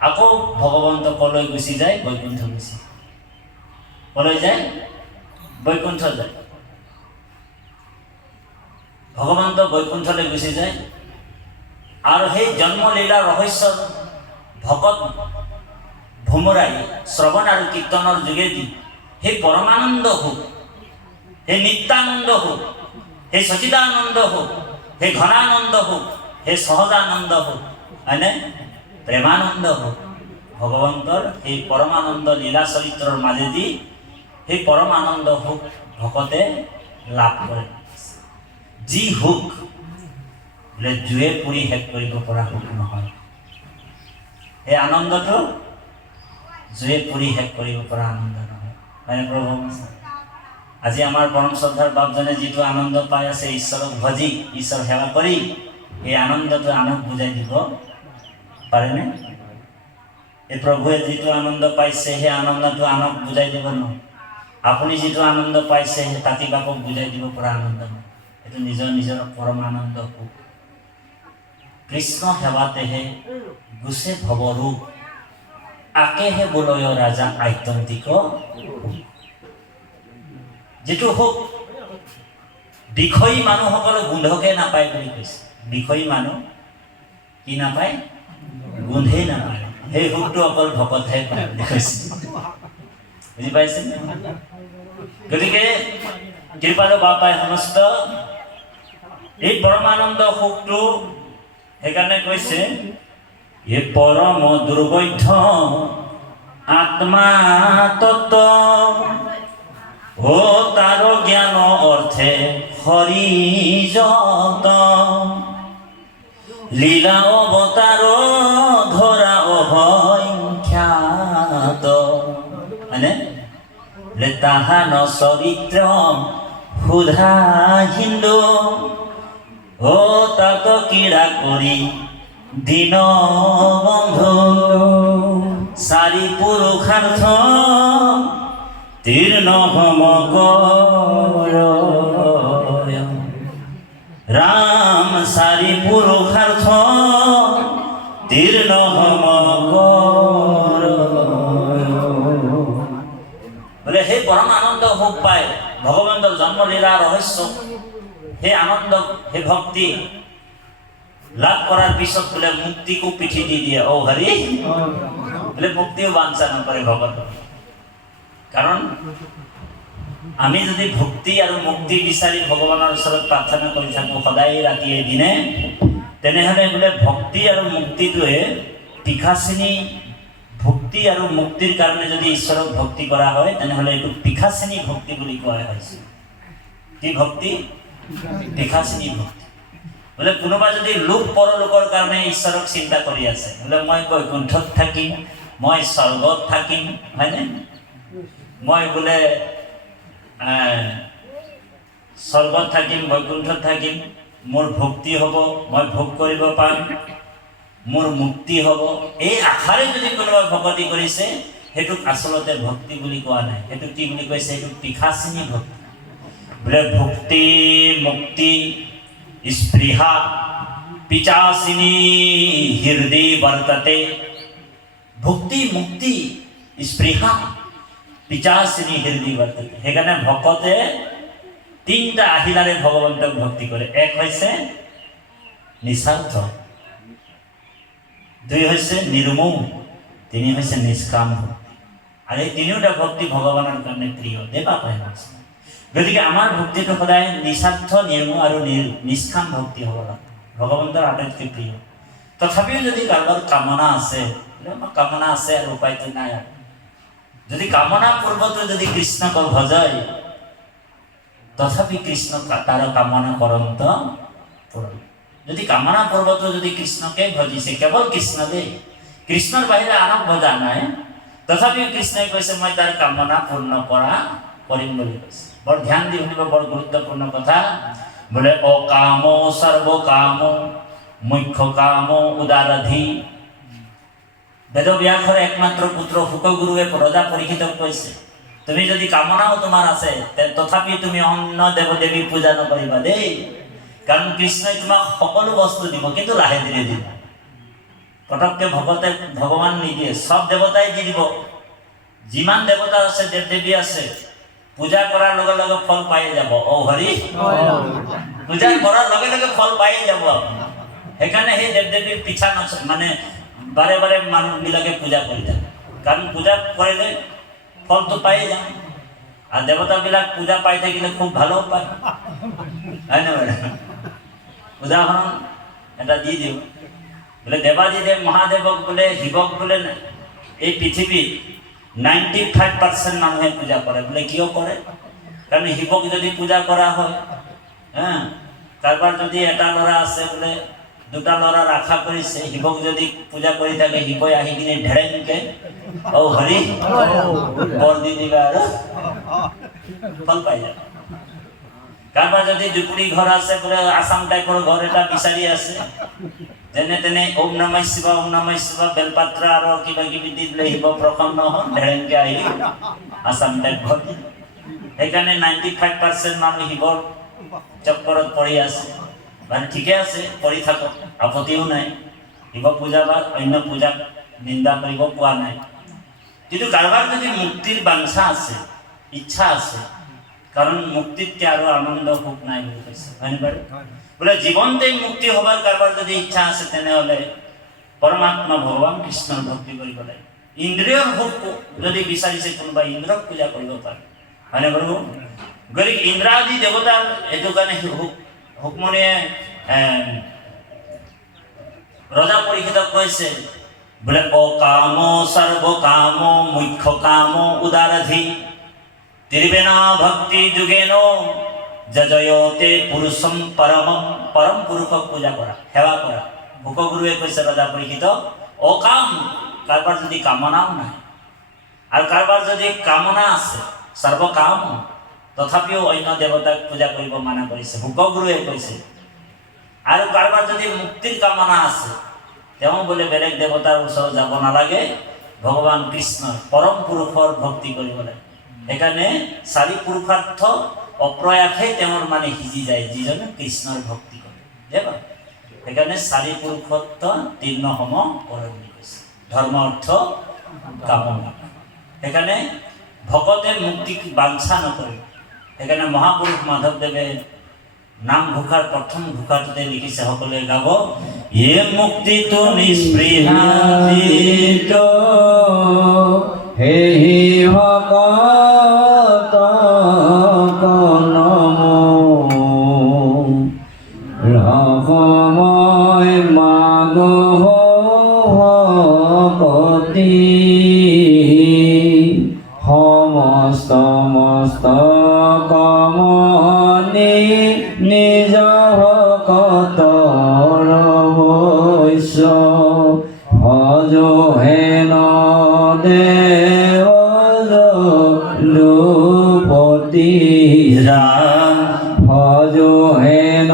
আকৌ ভগৱন্ত কলৈ গুচি যায়? বৈকুণ্ঠ গুচি। কলৈ যায়? বৈকুণ্ঠ যায়। ভগৱন্ত বৈকুণ্ঠলৈ গুচি যায়। আৰু সেই জন্মলীলা ৰহস্য ভকত ভোমৰাই শ্ৰৱণ আৰু কীৰ্তনৰ যোগেদি সেই পৰমানন্দ সুখ, সেই নিত্যানন্দ সুখ, সেই সচিদানন্দ সুখ, সেই ঘনানন্দ সুখ, সেই সহজানন্দ সুখ, হয়নে? প্ৰেমানন্দ সুখ, ভগৱন্তৰ সেই পৰমানন্দ লীলা চৰিত্ৰৰ মাজেদি সেই পৰমানন্দ সুখ ভকতে লাভ কৰে। যি সুখ বোলে জুয়ে পুৰি শেষ কৰিব পৰা সুখ নহয়। সেই আনন্দটো জুয়ে পুৰি শেষ কৰিব পৰা আনন্দ নহয়, হয়নে প্ৰভু? আজি আমাৰ পৰম শ্ৰদ্ধাৰ বাপজনে যিটো আনন্দ পাই আছে ঈশ্বৰক ভজি, ঈশ্বৰ সেৱা কৰি, এই আনন্দটো আনক বুজাই দিব পাৰেনে? এই প্ৰভুৱে যিটো আনন্দ পাইছে সেই আনন্দটো আনক বুজাই দিব নহয়। আপুনি যিটো আনন্দ পাইছে সেই তাতি বাপক বুজাই দিব পৰা আনন্দ নহয়। এইটো নিজৰ নিজৰ পৰম আনন্দ সুখ। কৃষ্ণ সেৱাতেহে গুছে ভৱৰূপ, আকেহে বোলয় ৰাজা আত্যন্তিক। যিটো সুখ বিষয়ী মানুহসকলে গোন্ধকে নাপায় বুলি কৈছে। বিষয়ী মানুহ কি নাপায়? গোন্ধেই নাপায়। সেই সুখটো অকল ভকতহে পায় বুলি কৈছে। বুজি পাইছে? গতিকে কৃপালু বাপাই সমস্ত এই পৰমানন্দ সুখটো সেইকাৰণে কৈছে এ পৰম দুৰ্বৈধ আত্মা তত্ত্ব ও তার জ্ঞান অর্থে হরি যত লীলা অবতার ধরা অভয় খ্যাত। মানে তাহান চরিত্র সুধা হিন্দু ও তাক ক্রীড়া করি দীন বন্ধু চারি পুরুষার্থ তীর্ণ ভম রাম চাৰি পুৰুষাৰ্থ তীৰ্ণ হম কৰ। বোলে সেই পৰম আনন্দ সুখ পায় ভগৱন্তৰ জন্মলীলা ৰহস্য, সেই আনন্দ সেই ভক্তি লাভ কৰাৰ পিছত বোলে মুক্তিকো পিঠি দি দিয়ে। অ হৰি বোলে মুক্তিও বাঞ্ছা নকৰে ভগত। কাৰণ আমি যদি ভক্তি আৰু মুক্তি বিচাৰি ভগৱানৰ ওচৰত প্ৰাৰ্থনা কৰি থাকো সদায় ৰাতিয়ে দিনে, তেনেহ'লে বোলে ভক্তি আৰু মুক্তিটোৱে পিখাচিনী, ভক্তি আৰু মুক্তিৰ কাৰণে যদি ঈশ্বৰক ভক্তি কৰা হয় তেনেহ'লে এইটো পিখাচিনী ভক্তি বুলি কোৱা হৈছে। কি ভক্তি? পিখাচিনী ভক্তি। বোলে কোনোবা যদি লোক পৰলোকৰ কাৰণে ঈশ্বৰক চিন্তা কৰি আছে, বোলে মই বৈকুণ্ঠত থাকিম, মই স্বৰ্গত থাকিম, হয়নে? মই বোলে স্বৰ্গত থাকিম, বৈকুণ্ঠত থাকিম, মোৰ ভক্তি হ'ব, মই ভোগ কৰিব পাৰিম, মোৰ মুক্তি হ'ব, এই আশাৰে যদি কোনোবা ভকতি কৰিছে সেইটোক আচলতে ভক্তি বুলি কোৱা নাই। সেইটো কি বুলি কৈছে? সেইটো পিখাচিনী ভক্তি। বোলে ভক্তি মুক্তি স্পৃহা পিচাচিনী হৃদয় বৰ্ততে। ভক্তি মুক্তি স্পৃহা পিচাচিনী হৃদয় বৰ্ততে। সেইকাৰণে ভকতে তিনিটা আহিলাৰে ভগৱন্তক ভক্তি কৰে। এক হৈছে নিস্বাৰ্থ, দুই হৈছে নিৰ্মম, তিনি হৈছে নিষ্কাম ভক্তি। আৰু এই তিনিওটা ভক্তি ভগৱানৰ কাৰণে প্ৰিয়, দেৱা পায়। গতিকে আমাৰ ভক্তিটো সদায় নিস্বাৰ্থ, নিৰ্মম আৰু নিষ্কাম ভক্তি হ'ব লাগে, ভগৱন্তৰ আটাইতকৈ প্ৰিয়। তথাপিও যদি কাৰোবাৰ কামনা আছে, কামনা আছে আৰু উপায়টো নাই, যদি কামনা পূৰ্বতো যদি কৃষ্ণক ভজায় তথাপি কৃষ্ণ তাৰ কামনা কৰন্ত পূৰণ। যদি কামনা পূৰ্বতো যদি কৃষ্ণকে ভজিছে, কেৱল কৃষ্ণ দেই, কৃষ্ণৰ বাহিৰে আনক ভজা নাই, তথাপিও কৃষ্ণই কৈছে মই তাৰ কামনা পূৰ্ণ কৰিম বুলি কৈছে। বৰ ধ্যান দি শুনিব, বৰ গুৰুত্বপূৰ্ণ কথা। বোলে অকাম সৰ্বকাম মুখ্য কাম উদাৰধি। বেদব্যাসৰ একমাত্ৰ পুত্ৰ শুকগুৰুৱে ৰজা পৰীক্ষিতক কৈছে, তুমি যদি কামনাও তোমাৰ আছে তথাপি তুমি অন্য দেৱ দেৱী পূজা নকৰিবা দেই, কাৰণ কৃষ্ণই তোমাক সকলো বস্তু দিব, কিন্তু লাহে ধীৰে দিব। পটককে ভকতে ভগৱান নিদিয়ে, সব দেৱতাই দি দিব। যিমান দেৱতা আছে, দেৱ দেৱী আছে, পূজা কৰাৰ লগে লগে ফল পাই যাব। অ হৰি, পূজা কৰাৰ লগে লগে ফল পাই যাব। সেইকাৰণে সেই দেৱ দেৱীৰ পিছা মানে বাৰে বাৰে মানুহবিলাকে পূজা কৰি থাকে, কাৰণ পূজা কৰিলে ফলটো পাই যাম। আৰু দেৱতাবিলাক পূজা পাই থাকিলে খুব ভালো পায়, হয় নে বাৰু? উদাহৰণ এটা দি দিওঁ। বোলে দেৱাদিদেৱ মহাদেৱক বোলে, শিৱক বোলে এই পৃথিৱীত 95% মানুহে পূজা কৰে। বোলে কিয় কৰে? কাৰণ শিৱক যদি পূজা কৰা হয়, কাৰোবাৰ যদি এটা ল'ৰা আছে, বোলে দুটা ল'ৰাৰ আশা কৰিছে, শিৱক যদি পূজা কৰি থাকে, শিৱই আহি কিনে ঢেৰেংকে অ হৰি বৰ দি দিবা আৰু ফল পাই যাব। কাৰোবাৰ যদি দুপুৰী ঘৰ আছে, বোলে আসাম টাইপৰ ঘৰ এটা বিচাৰি আছে, যেনে তেনে ওম নমঃ শিৱায়, ওম নমঃ শিৱায় বেলপাত্ৰ আৰু কিবা কিবি দি দিলে শিৱ প্ৰসন্ন হল, ঢেৰেংকে আহি আসাম টাইপ ঘৰ। সেইকাৰণে 95% মানুহ শিৱৰ চক্কৰত পৰি আছে। মানে ঠিকে আছে, পৰি থাকক, আপত্তিও নাই। শিৱ পূজা বা অন্য পূজাক নিন্দা কৰিব কোৱা নাই। কিন্তু কাৰোবাৰ যদি মুক্তিৰ বাঞ্ছা আছে, ইচ্ছা আছে, কাৰণ মুক্তিতকে আৰু আনন্দ সুখ নাই বুলি কৈছে, হয়নে বাৰু? বোলে জীৱনতেই মুক্তি হবাৰ কাৰোবাৰ যদি ইচ্ছা আছে, তেনেহ'লে পৰমাত্মা ভগৱান কৃষ্ণৰ ভক্তি কৰিব লাগে। ইন্দ্ৰিয়ৰ সুখ যদি বিচাৰিছে কোনোবা, ইন্দ্ৰক পূজা কৰিব পাৰে, হয়নে বাৰু? গতিকে ইন্দ্ৰাদি দেৱতাৰ এইটো কাৰণে হুকমণিয়ে ৰজা পৰীক্ষিতক কৈছে, বোলে অকাম সৰ্বকাম মুখ্য কাম উদাৰধি ত্ৰিবেণা ভক্তি যোগেন জয়তে পুৰুষম পৰমম। পৰম পুৰুষক পূজা কৰা, সেৱা কৰা। ভূপগুৰুৱে কৈছে ৰজা পৰীক্ষিতক, অকাম, কাৰোবাৰ যদি কামনাও নাই, আৰু কাৰোবাৰ যদি কামনা আছে, সৰ্বকাম, তথাপিও অন্য দেৱতাক পূজা কৰিব মানা কৰিছে, ভূপগুৰুৱে কৈছে। আৰু কাৰোবাৰ যদি মুক্তিৰ কামনা আছে, তেওঁ বোলে বেলেগ দেৱতাৰ ওচৰত যাব নালাগে, ভগৱান কৃষ্ণৰ পৰম পুৰুষৰ ভক্তি কৰিব লাগে। সেইকাৰণে 4 পুৰুষাৰ্থ অপ্ৰয়াসে তেওঁৰ মানে সিজি যায়, যিজনে কৃষ্ণৰ ভক্তি কৰে। সেইকাৰণে 4 পুৰুষত্ব তীৰ্ণ সম কৰে বুলি কৈছে। ধৰ্ম অৰ্থ কামনা। সেইকাৰণে ভকতে মুক্তিক বাঞ্ছা নকৰে। সেইকাৰণে মহাপুৰুষ মাধৱদেৱে নামঘোষাৰ প্ৰথম ঘোষাটোতে লিখিছে, সকলোৱে গাব, এ মুক্তিটো নিস্পৃহাজিত হেহি ভকত নমো ৰসময় মাগ ভকতি সমস্ত কমনি নিজ ভকতৰ বৈশ্য ভজ হেন দেৱ লোপতি ভজ হেন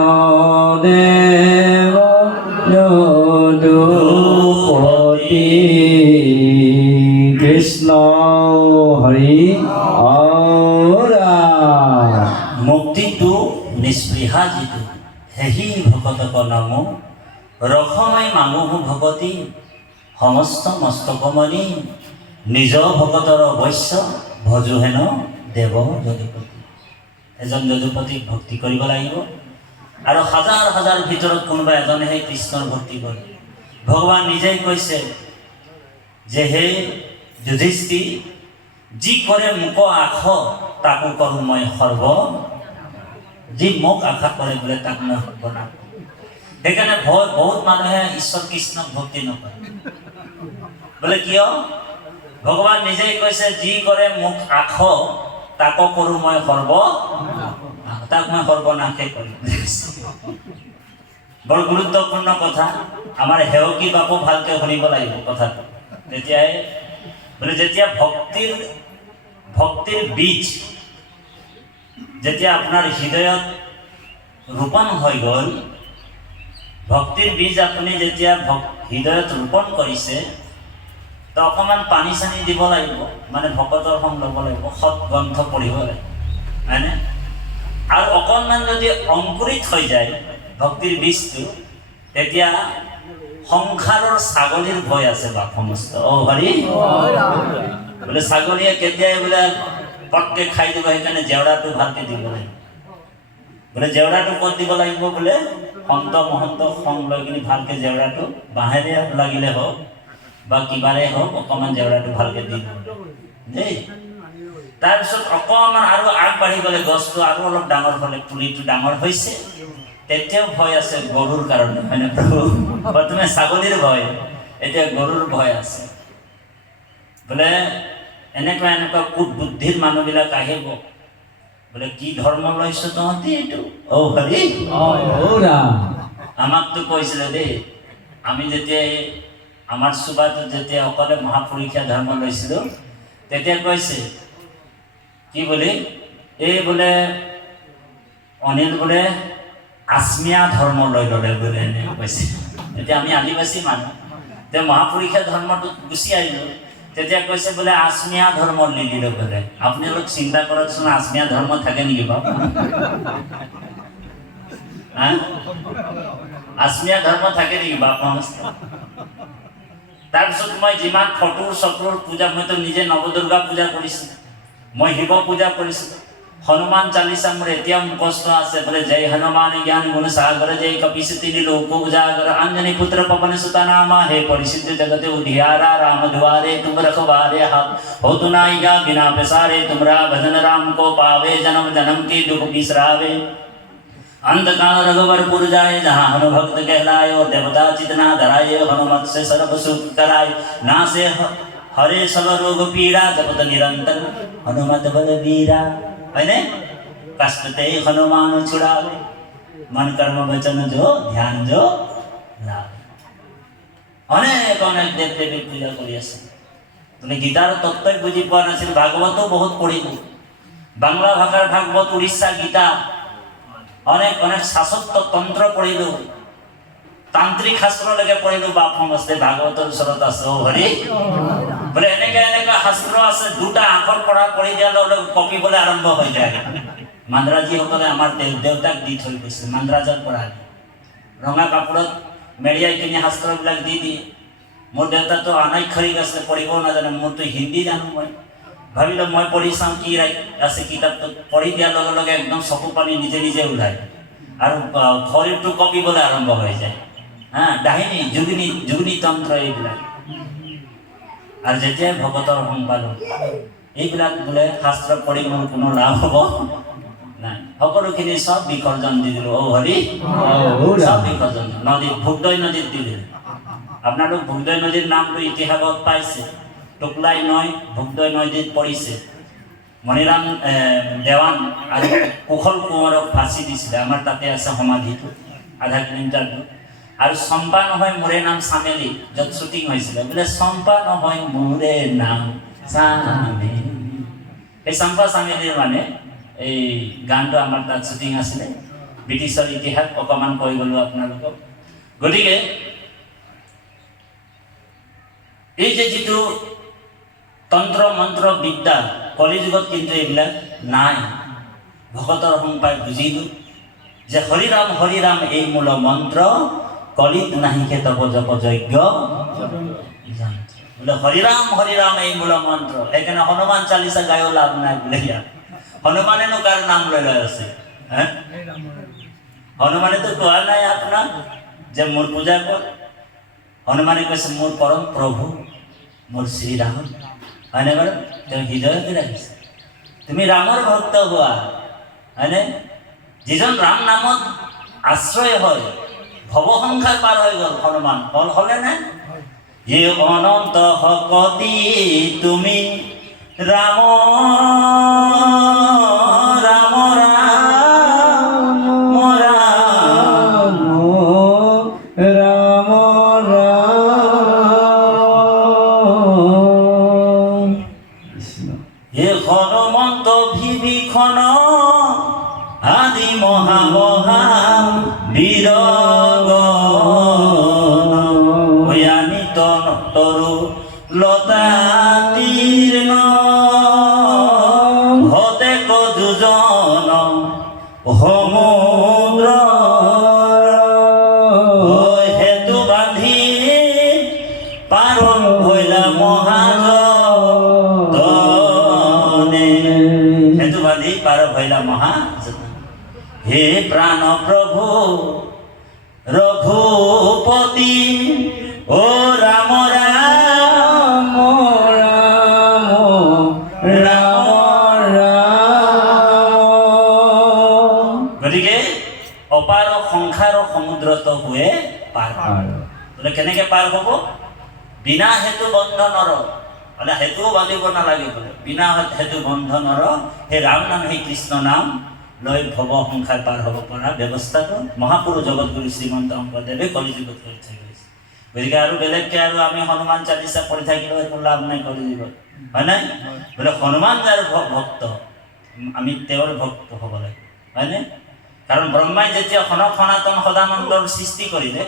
দেৱ লোপতি। কৃষ্ণ হৰি মুক্তিটো নিস্পৃহা যিটো হেহি ভকতক নমো ৰসময় মামুহু ভকতি সমস্ত মস্তকমণি নিজ ভকতৰ অৱশ্য ভজো হেন দেৱ যদুপতি। এজন যদুপতিক ভক্তি কৰিব লাগিব, আৰু হাজাৰ হাজাৰ ভিতৰত কোনোবা এজনেহে কৃষ্ণৰ ভক্তি কৰে। ভগৱান নিজেই কৈছে যে হে যুধিষ্ঠিৰ, যি কৰে মোক আশ তাকো কৰোঁ মই সৰ্ব, যি মোক আশা কৰে বোলে তাক মই সৰ্বনাশ। সেইকাৰণে বহুত মানুহে ঈশ্বৰ কৃষ্ণক ভক্তি নকৰে। বোলে কিয়? ভগৱান নিজেই কৈছে, যি কৰে মোক আশ তাকো কৰোঁ মই সৰ্ব, তাক মই সৰ্বনাশে কৰিম। বৰ গুৰুত্বপূৰ্ণ কথা। আমাৰ সেৱকী বাপো ভালকৈ শুনিব লাগিব কথাটো। তেতিয়াই বোলে যেতিয়া ভক্তিৰ বীজ যেতিয়া আপোনাৰ হৃদয়ত ৰোপণ হৈ গ'ল, ভক্তিৰ বীজ আপুনি যেতিয়া হৃদয়ত ৰোপণ কৰিছে, তো অকণমান পানী চানী দিব লাগিব, মানে ভকতৰ সং ল'ব লাগিব, সৎ গ্ৰন্থ পঢ়িব লাগিব, হয়নে? আৰু অকণমান যদি অংকুৰিত হৈ যায় ভক্তিৰ বীজটো, তেতিয়া সংসাৰৰ ছাগলীৰ ভয় আছে বা সমস্ত। হৰি বোলে ছাগলীয়ে কেতিয়াই বোলে পটকে খাই দিব, সেইকাৰণে জেওৰাটো ভালকৈ দিব লাগিব। বোলে জেওৰাটো ক'ত দিব লাগিব? বোলে সন্ত মহন্ত সং লৈ কিনি ভালকৈ জেওৰাটো বাঁহেৰে লাগিলে হওক বা কিবাৰে হওক, অকণমান জেওৰাটো ভালকৈ দি দিব দেই। তাৰপিছত অকণমান আৰু আগবাঢ়ি গ'লে গছটো আৰু অলপ ডাঙৰ হ'লে, পুলিটো ডাঙৰ হৈছে, তেতিয়াও ভয় আছে গৰুৰ কাৰণে, হয়নে প্ৰভু? প্ৰথমে ছাগলীৰ ভয়, এতিয়া গৰুৰ ভয় আছে। বোলে এনেকুৱা কুট বুদ্ধিৰ মানুহবিলাক আহিব, বোলে কি ধৰ্ম লৈছ তহঁতি এইটো? হৰি আমাকতো কৈছিলে দেই, আমি যেতিয়া আমাৰ চুবাটোত যেতিয়া অকলে মহাপুৰুষীয়া ধৰ্ম লৈছিলোঁ, তেতিয়া কৈছে কি বোলে, এই বোলে অনিল বোলে আচমিয়া ধৰ্ম লৈ ল'লে বোলে, এনেকৈ কৈছে। এতিয়া আমি আদিবাসী মানুহ, তেতিয়া মহাপুৰুষীয়া ধৰ্মটোত গুচি আহিলোঁ। তেতিয়া কৈছে বোলে আচমিয়া ধৰ্ম নিদিলে বোলে। আপোনালোক চিন্তা কৰকচোন, আচমিয়া ধৰ্ম থাকে নেকি বাৰু? আচমিয়া ধৰ্ম থাকে নেকি বাপ? তাৰপিছত মই যিমান ফটোৰ চটোৰ পূজা, মইতো নিজে নৱদুৰ্গা পূজা কৰিছোঁ, মই শিৱ পূজা কৰিছোঁ, হনুমান চালিচা মোৰ এতিয়াও মুখস্থ আছে। বোলে জয় হনুমান জ্ঞান গুণ সাগৰ, জয় কপিসতি লোক উজাগৰ, অঞ্জনী পুত্ৰ পवन সুত নামা, হে परिसिद्ध जगत उधियारा, राम द्वारे तुम रखवारे, हो तु नायिका बिना प्रसारे, तुमरा भजन राम को पावे, जन्म जन्म की दुख बिसरावे। अंधकाल रघुवरपुर जाए, जहाँ हनु भक्त कहलाए, और देवता चितना धराए, हनुमत से सर्व सुख कराए, नासे हरे सब रोग पीड़ा, जपत निरंतर हनुमत बलबीरा। है कष्ट ते हनुमान छुड़ावे, मन कर्म वचन जो ध्यान जो लावे। অনেক অনেক দেৱ দেৱীক পূজা কৰি আছে। তুমি গীতাৰ তত্ত্বই বুজি পোৱা নাছিল, ভাগৱতো বহুত পঢ়িলোঁ, বাংলা ভাষাৰ ভাগৱত, উড়িষ্যা গীতা, অনেক অনেক শাস্ত্ৰ তন্ত্ৰ পঢ়িলোঁ, তান্ত্ৰিক শাস্ত্ৰলৈকে পঢ়িলোঁ। বাপ সমস্তে ভাগৱতৰ ওচৰত আছে। হৰি বোলে এনেকা শাস্ত্ৰ আছে, দুটা আখৰ পঢ়া পঢ়ি দিয়াৰ লগে লগে কঁপিবলৈ আৰম্ভ হৈ যায়। মান্দ্ৰাজীসকলে আমাৰ দেউতাক দি থৈ গৈছিল, মান্দ্ৰাজৰ পৰা ৰঙা কাপোৰত মেৰিয়াই কিনি শাস্ত্ৰবিলাক দি দিয়ে। মোৰ দেউতাতো অনাক্ষৰিক আছে, পঢ়িবও নাজানে, মোৰতো হিন্দী জানো। মই ভাবিলোঁ মই পঢ়ি চাওঁ কি আছে কিতাপটো। পঢ়ি দিয়াৰ লগে লগে একদম চকু পানী নিজে নিজে ওলায় আৰু শৰীৰটো কঁপিবলৈ আৰম্ভ হৈ যায়। দাহিনী যোগিনী তন্ত্ৰ এইবিলাক। আৰু যেতিয়াই ভকতৰ সং পালোঁ, এইবিলাক বোলে শাস্ত্ৰ পঢ়ি মোৰ কোনো লাভ হ'ব নাই, সকলোখিনি চব বিসৰ্জন দি দিলোঁ। হৰি চব বিসৰ্জন নদীত, ভোগদৈ নদীত দি দিলোঁ। আপোনালোক ভোগদৈ নদীৰ নামটো ইতিহাসত পাইছে। টোকলাই নৈ ভোগদৈ নদীত পৰিছে। মণিৰাম দেৱান আৰু কুশল কোঁৱৰক ফাঁচি দিছিলে। আমাৰ তাতে আছে সমাধিটো, আধা কিলোমিটাৰ দূৰ। আৰু চম্পা নহয় মোৰে নাম চামেলি, য'ত শ্বুটিং হৈছিলে, বোলে চম্পা নহয় মোৰে নাম চামেলি। এই চম্পা চামেলিৰ মানে এই গানটো আমাৰ তাত শ্বুটিং আছিলে। ব্ৰিটিছৰ ইতিহাস অকণমান কৈ গ'লোঁ আপোনালোকক। গতিকে এই যে যিটো তন্ত্ৰ মন্ত্ৰ বিদ্যা, কলিযুগত কিন্তু এইবিলাক নাই। ভকতৰ সংপাই বুজিলোঁ যে হৰিৰাম হৰিৰাম এই মূল মন্ত্ৰ, কলিত নাহিকে তপ জপ যজ্ঞ। বোলে হৰিৰাম হৰিৰাম এই মূল মন্ত্ৰ। সেইকাৰণে হনুমান চালিচা গায়ো লাভ নাই বোলে। ইয়াত হনুমানেনো কাৰ নাম লৈ আছে? হনুমানেতো কোৱা নাই আপোনাক যে মোৰ পূজা কৰ। হনুমানে কৈছে মোৰ পৰম প্ৰভু, মোৰ শ্ৰীৰাম। হয়নে বাৰু? তেওঁ হৃদয়তে ৰাখিছে, তুমি ৰামৰ ভক্ত হোৱা। হয়নে? যিজন ৰাম নামত আশ্ৰয় হয়, ভৱ সংসাৰ পাৰ হৈ গ'ল হনুমান। হ'লে নে? যে অনন্ত শকতি তুমি ৰাম ৰাম ৰাম ৰাম ৰাম ৰাম। হে হনুমন্ত বিভীষণ আদি মহা মহা বীৰ ভয়ানিত তৰু লতা তীৰ্ণ হতেক দুজন সমুদ্ৰ হেতু বান্ধি পাৰ ভৈলা মহাজনে। হেতু বান্ধি পাৰ ভৈলা মহাজনে। হে প্ৰাণ প্ৰভু ৰঘুপতি ও ৰাম ৰাম ৰাম ৰাম ৰাম। গতিকে অপাৰ সংসাৰ সমুদ্ৰত হোৱে পাৰ। বোলে কেনেকে পাৰ হ'ব? বিনা হেতু বন্ধনৰ, মানে হেতুও বান্ধিব নালাগে বোলে। বিনা হেতু বন্ধনৰ সেই ৰাম নাম, সেই কৃষ্ণ নাম লৈ ভৱ সংসাৰ পাৰ হ'ব পৰা ব্যৱস্থাটো মহাপুৰুষ জগতগুৰু শ্ৰীমন্ত শংকৰদেৱে কলিযুগত কৰি থৈ গৈছে। গতিকে আৰু বেলেগকৈ আৰু আমি হনুমান চালিচা পঢ়ি থাকিলেও একো লাভ নাই কলিযুগত। হয় নাই? বোলে হনুমান যাৰ ভক্ত, আমি তেওঁৰ ভক্ত হ'ব লাগে। হয়নে? কাৰণ ব্ৰহ্মাই যেতিয়া সনক সনাতন সদানন্দৰ সৃষ্টি কৰিলে,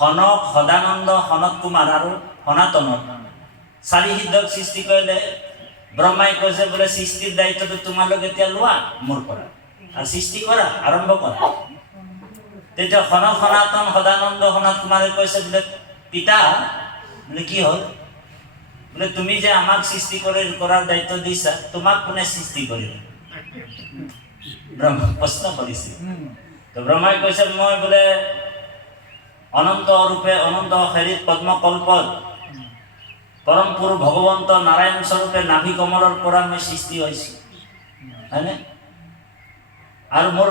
সনক সদানন্দ সনত কুমাৰ আৰু সনাতনৰ চাৰি সিদ্ধক সৃষ্টি কৰিলে, ব্ৰহ্মাই কৈছে বোলে সৃষ্টিৰ দায়িত্বটো তোমালোক এতিয়া লোৱা মোৰ পৰা, আৰু সৃষ্টি কৰা, আৰম্ভ কৰা। তেতিয়া সনক সনাতন সদানন্দ সনত কুমাৰে কৈছে বোলে পিতা, বোলে কি হ'ল? বোলে তুমি যে আমাক সৃষ্টি কৰাৰ দায়িত্ব দিছা, তোমাক কোনে সৃষ্টি কৰিলে? ব্ৰহ্মা প্ৰশ্ন কৰিছে। তো ব্ৰহ্মাই কৈছে মই বোলে অনন্ত ৰূপে অনন্ত হেৰিত পদ্মকল্পত পৰম পুৰুষ ভগৱন্ত নাৰায়ণ স্বৰূপে নাভি কমলৰ পৰা মই সৃষ্টি হৈছোঁ। হয়নে? আৰু মোৰ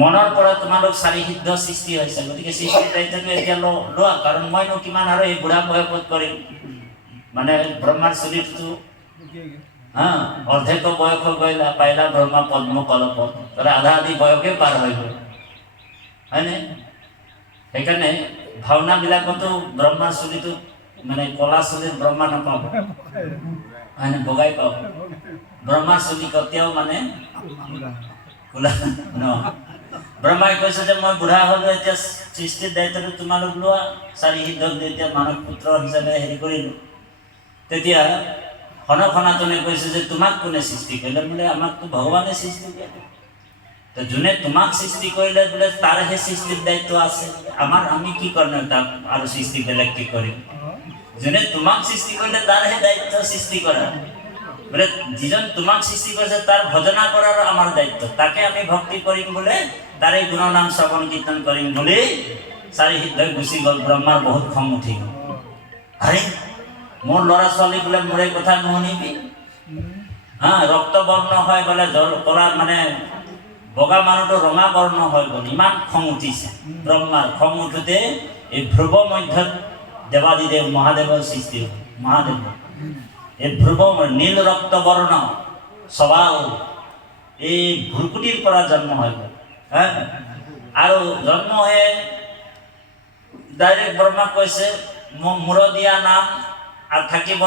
মনৰ পৰা তোমালোক চাৰি সিদ্ধ সৃষ্টি হৈছে। গতিকে সৃষ্টিৰ দায়িত্বটো এতিয়া লোৱা, কাৰণ মইনো কিমান আৰু এই বুঢ়া বয়সত কৰিম। মানে ব্ৰহ্মাৰ চৰিত্ৰটো অৰ্ধেক বয়স গ'লা, পাইলা ব্ৰহ্মা পদ্ম কলপত, তাহলে আধা আধি বয়সে পাৰ হৈ গ'ল। হয়নে? সেইকাৰণে ভাওনাবিলাকতো ব্ৰহ্মাৰ চুলিটো মানে কলা চুলিত ব্ৰহ্মা নাপাব, হয়নে? বগাই পাব। ব্ৰহ্মাৰ চুলি কেতিয়াও মানে কোলা নহয়। ব্ৰহ্মাই কৈছে যে মই বুঢ়া হ'লো, এতিয়া সৃষ্টিৰ দায়িত্বটো তোমালোক লোৱা। চাৰি সিদ্ধক যেতিয়া মানৱ পুত্ৰ হিচাপে হেৰি কৰিলোঁ, তেতিয়া সনক সনাতনে কৈছে যে তোমাক কোনে সৃষ্টি কৰিলে? বোলে আমাকতো ভগৱানে সৃষ্টি কৰিলে। তো যোনে তোমাক সৃষ্টি কৰিলে বোলে তাৰহে সৃষ্টিৰ দায়িত্ব আছে, আমি কি কাৰণে তাক আৰু সৃষ্টি বেলেগকে কৰিম? যোনে তোমাক সৃষ্টি কৰিলে তাৰহে দায়িত্ব সৃষ্টি কৰা। বোলে যিজন তোমাক সৃষ্টি কৰিছে তাৰ ভজনা কৰাৰ আমাৰ দায়িত্ব, তাকে আমি ভক্তি কৰিম বোলে, তাৰে গুণনাম শ্ৰৱণ কীৰ্তন কৰিম বুলি চাৰি লৈ গুচি গ'ল। ব্ৰহ্মাৰ বহুত খং উঠি গ'ল। আৰে মোৰ ল'ৰা ছোৱালী বোলে মোৰ এই কথা নুশুনিবি, ৰক্ত বৰ্ণ হয় বোলে, জল কলা মানে বগা মানুহটো ৰঙা বৰ্ণ হয় গ'ল, ইমান খং উঠিছে। ব্ৰহ্মাৰ খং উঠোতে এই ধ্ৰুৱ মধ্যত দেৱাদিদেৱ মহাদেৱৰ সৃষ্টি হ'ল। মহাদেৱ এই ধ্ৰুৱ নীল ৰক্ত বৰ্ণ স্বভাৱ এই ভ্ৰুকুটিৰ পৰা জন্ম হৈ গ'ল। আৰু জন্ম হৈ ডাইৰেক্ট ব্ৰহ্মাক কৈছে, মোৰ দিয়া নাম আৰু থাকিব